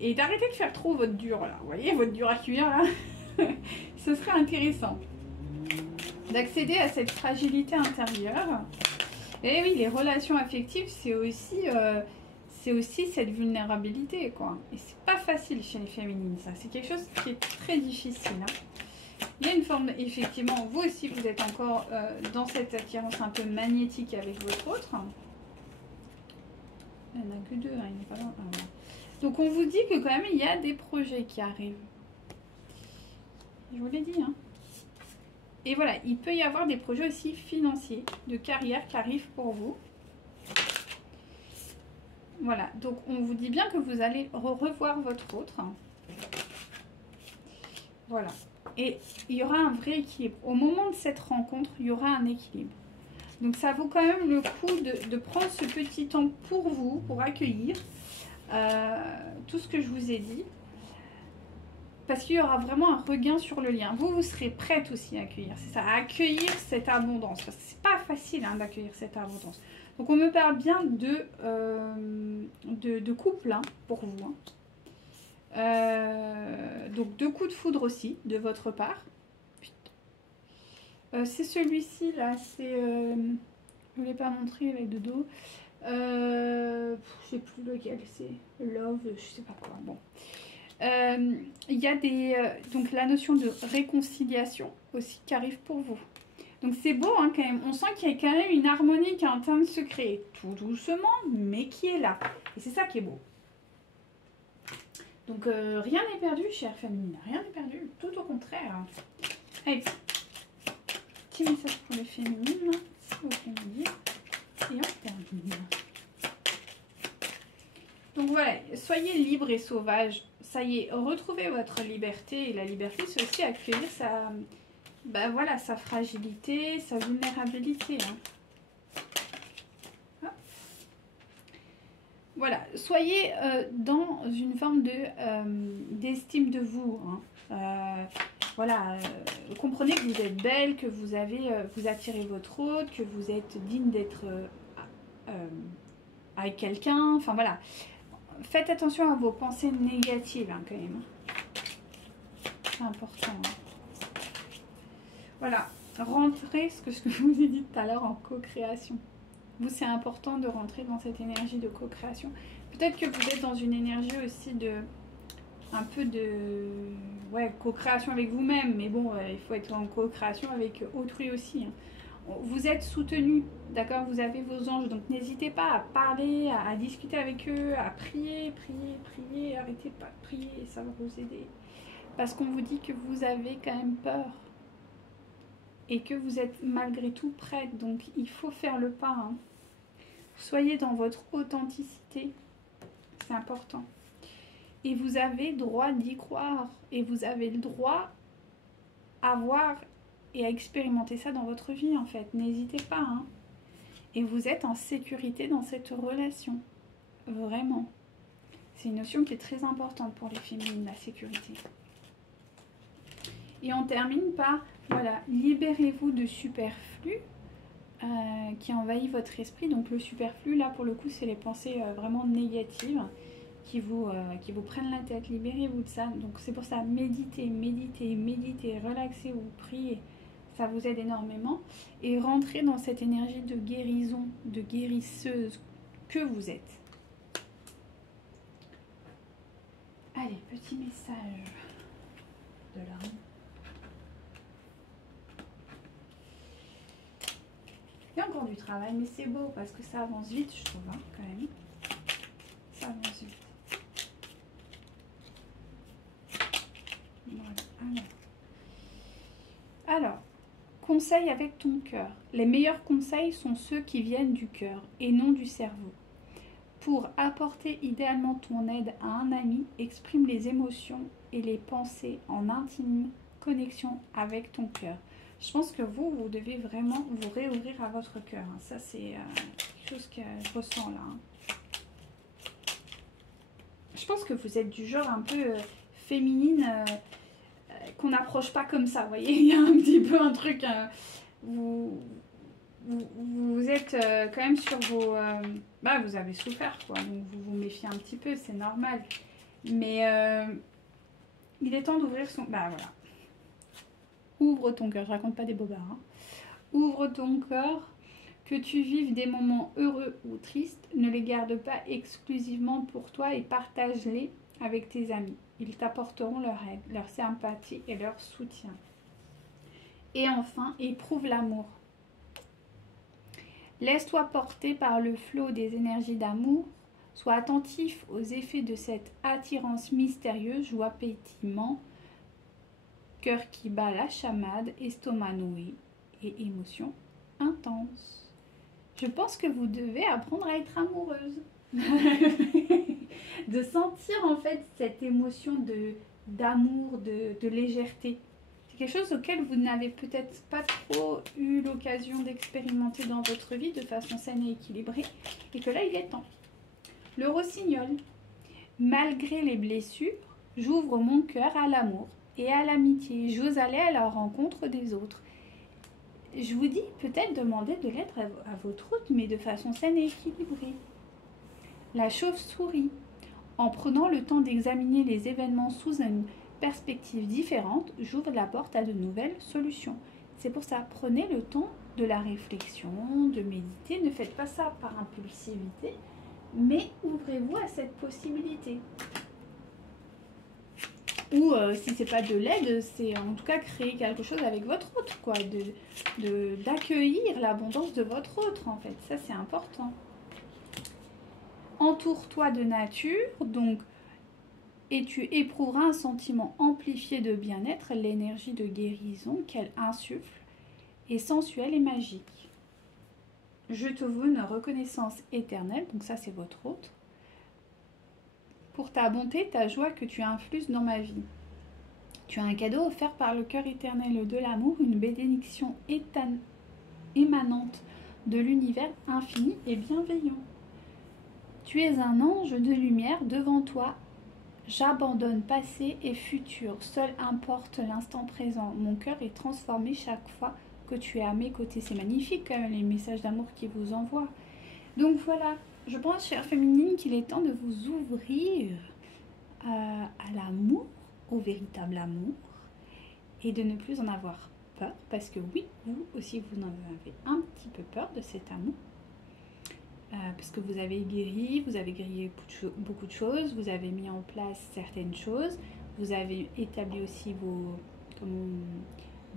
Et d'arrêter de faire trop votre dur là. Vous voyez, votre dur à cuire là. Ce serait intéressant d'accéder à cette fragilité intérieure. Et oui, les relations affectives, c'est aussi cette vulnérabilité, quoi. Et c'est pas facile chez les féminines, ça. C'est quelque chose qui est très difficile. Hein. Il y a une forme, effectivement, vous aussi, vous êtes encore dans cette attirance un peu magnétique avec votre autre. Il n'y en a que 2, hein, il n'est pas là. Ah, voilà. Donc, on vous dit que quand même, il y a des projets qui arrivent. Je vous l'ai dit, hein. Et voilà, il peut y avoir des projets aussi financiers, de carrière qui arrivent pour vous. Voilà, donc on vous dit bien que vous allez revoir votre autre. Voilà. Et il y aura un vrai équilibre. Au moment de cette rencontre, il y aura un équilibre. Donc ça vaut quand même le coup de prendre ce petit temps pour vous, pour accueillir tout ce que je vous ai dit. Parce qu'il y aura vraiment un regain sur le lien. Vous serez prête aussi à accueillir. C'est ça, à accueillir cette abondance. Parce que c'est pas facile hein, d'accueillir cette abondance. Donc on me parle bien de couple hein, pour vous. Hein. Donc 2 coups de foudre aussi de votre part. C'est celui-ci là. C'est, je ne vous l'ai pas montré avec de dos. Je sais plus lequel c'est. Love, je sais pas quoi. Bon. Il y a donc la notion de réconciliation aussi qui arrive pour vous. Donc c'est beau hein, quand même, on sent qu'il y a quand même une harmonie qui est en train de se créer, tout doucement, mais qui est là. Et c'est ça qui est beau. Donc rien n'est perdu, chère féminine, rien n'est perdu, tout au contraire. Allez, petit message pour les féminines, s'il vous plaît, et on termine. Donc voilà, soyez libre et sauvage. Ça y est, retrouvez votre liberté. Et la liberté, c'est aussi accueillir sa fragilité, sa vulnérabilité. Hein. voilà, soyez dans une forme d'estime de vous. Hein. Voilà, comprenez que vous êtes belle, que vous attirez votre hôte, que vous êtes digne d'être avec quelqu'un. Enfin voilà, faites attention à vos pensées négatives hein, quand même. C'est important. Hein. Voilà, rentrez, ce que je vous ai dit tout à l'heure, en co-création. Vous, c'est important de rentrer dans cette énergie de co-création. Peut-être que vous êtes dans une énergie aussi un peu de co-création avec vous-même, mais bon, il faut être en co-création avec autrui aussi. Hein. Vous êtes soutenu, d'accord? Vous avez vos anges, donc n'hésitez pas à parler, à discuter avec eux, à prier, arrêtez pas de prier, ça va vous aider. Parce qu'on vous dit que vous avez quand même peur et que vous êtes malgré tout prête, donc il faut faire le pas. Hein. Soyez dans votre authenticité, c'est important. Et vous avez le droit d'y croire. Et vous avez le droit à voir et à expérimenter ça dans votre vie, en fait. N'hésitez pas. Hein. Et vous êtes en sécurité dans cette relation. Vraiment. C'est une notion qui est très importante pour les féminines, la sécurité. Et on termine par, voilà, libérez-vous de superflu qui envahit votre esprit. Donc le superflu, là, pour le coup, c'est les pensées vraiment négatives. Qui vous prennent la tête, libérez-vous de ça. Donc c'est pour ça, méditez, relaxez-vous, priez, ça vous aide énormément. Et rentrez dans cette énergie de guérison, de guérisseuse que vous êtes. Allez, petit message de l'âme. Il y a encore du travail, mais c'est beau parce que ça avance vite, je trouve, hein, quand même. Ça avance vite. Voilà. Alors, conseil avec ton cœur. Les meilleurs conseils sont ceux qui viennent du cœur et non du cerveau. Pour apporter idéalement ton aide à un ami, exprime les émotions et les pensées en intime connexion avec ton cœur. Je pense que vous devez vraiment vous réouvrir à votre cœur. Ça, c'est quelque chose que je ressens là. Je pense que vous êtes du genre un peu féminine, qu'on n'approche pas comme ça, vous voyez. Il y a un petit peu un truc... vous êtes quand même sur vos... vous avez souffert, quoi. Donc vous vous méfiez un petit peu, c'est normal. Mais il est temps d'ouvrir son... voilà. Ouvre ton cœur, je raconte pas des bobards. Hein. Ouvre ton cœur, que tu vives des moments heureux ou tristes, ne les garde pas exclusivement pour toi et partage-les avec tes amis. Ils t'apporteront leur aide, leur sympathie et leur soutien. Et enfin, éprouve l'amour. Laisse-toi porter par le flot des énergies d'amour. Sois attentif aux effets de cette attirance mystérieuse, joie, pétillement, cœur qui bat la chamade, estomac noué et émotion intense. Je pense que vous devez apprendre à être amoureuse. De sentir en fait cette émotion d'amour, de légèreté. C'est quelque chose auquel vous n'avez peut-être pas trop eu l'occasion d'expérimenter dans votre vie de façon saine et équilibrée. Et que là, il est temps. Le rossignol. Malgré les blessures, j'ouvre mon cœur à l'amour et à l'amitié. J'ose aller à la rencontre des autres. Je vous dis, peut-être demander de l'aide à votre hôte, mais de façon saine et équilibrée. La chauve-souris. En prenant le temps d'examiner les événements sous une perspective différente, j'ouvre la porte à de nouvelles solutions. C'est pour ça, prenez le temps de la réflexion, de méditer. Ne faites pas ça par impulsivité, mais ouvrez-vous à cette possibilité. Ou si c'est pas de l'aide, c'est en tout cas créer quelque chose avec votre hôte, quoi, d'accueillir l'abondance de votre hôte, en fait. Ça, c'est important. Entoure-toi de nature, donc, et tu éprouveras un sentiment amplifié de bien-être, l'énergie de guérison qu'elle insuffle est sensuelle et magique. Je te veux une reconnaissance éternelle, donc ça c'est votre hôte, pour ta bonté, ta joie que tu influes dans ma vie. Tu as un cadeau offert par le cœur éternel de l'amour, une bénédiction émanante de l'univers infini et bienveillant. Tu es un ange de lumière devant toi. J'abandonne passé et futur. Seul importe l'instant présent. Mon cœur est transformé chaque fois que tu es à mes côtés. C'est magnifique quand même les messages d'amour qu'il vous envoie. Donc voilà, je pense, chère féminine, qu'il est temps de vous ouvrir à l'amour, au véritable amour, et de ne plus en avoir peur, parce que oui, vous aussi, vous en avez un petit peu peur de cet amour, parce que vous avez guéri beaucoup de choses, vous avez mis en place certaines choses, vous avez établi aussi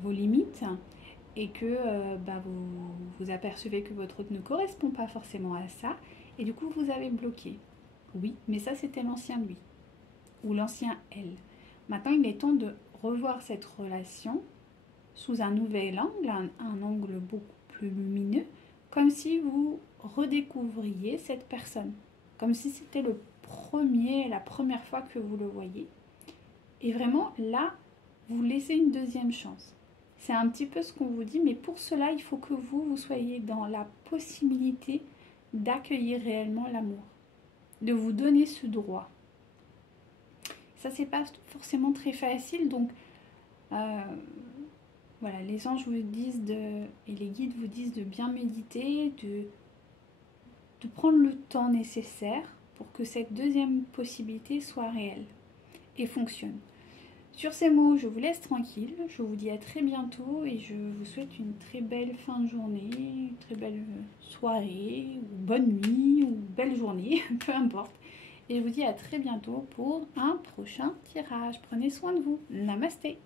vos limites, et que vous apercevez que votre autre ne correspond pas forcément à ça, et du coup vous avez bloqué. Oui, mais ça c'était l'ancien lui, ou l'ancien elle. Maintenant il est temps de revoir cette relation sous un nouvel angle, un angle beaucoup plus lumineux, comme si vous redécouvriez cette personne, comme si c'était la première fois que vous le voyez. Et vraiment là, vous laissez une deuxième chance. C'est un petit peu ce qu'on vous dit, mais pour cela, il faut que vous soyez dans la possibilité d'accueillir réellement l'amour, de vous donner ce droit. Ça, c'est pas forcément très facile, donc voilà, les anges vous disent et les guides vous disent de bien méditer, de prendre le temps nécessaire pour que cette deuxième possibilité soit réelle et fonctionne. Sur ces mots, je vous laisse tranquille, je vous dis à très bientôt et je vous souhaite une très belle fin de journée, une très belle soirée, ou bonne nuit, ou belle journée, peu importe. Et je vous dis à très bientôt pour un prochain tirage. Prenez soin de vous. Namasté.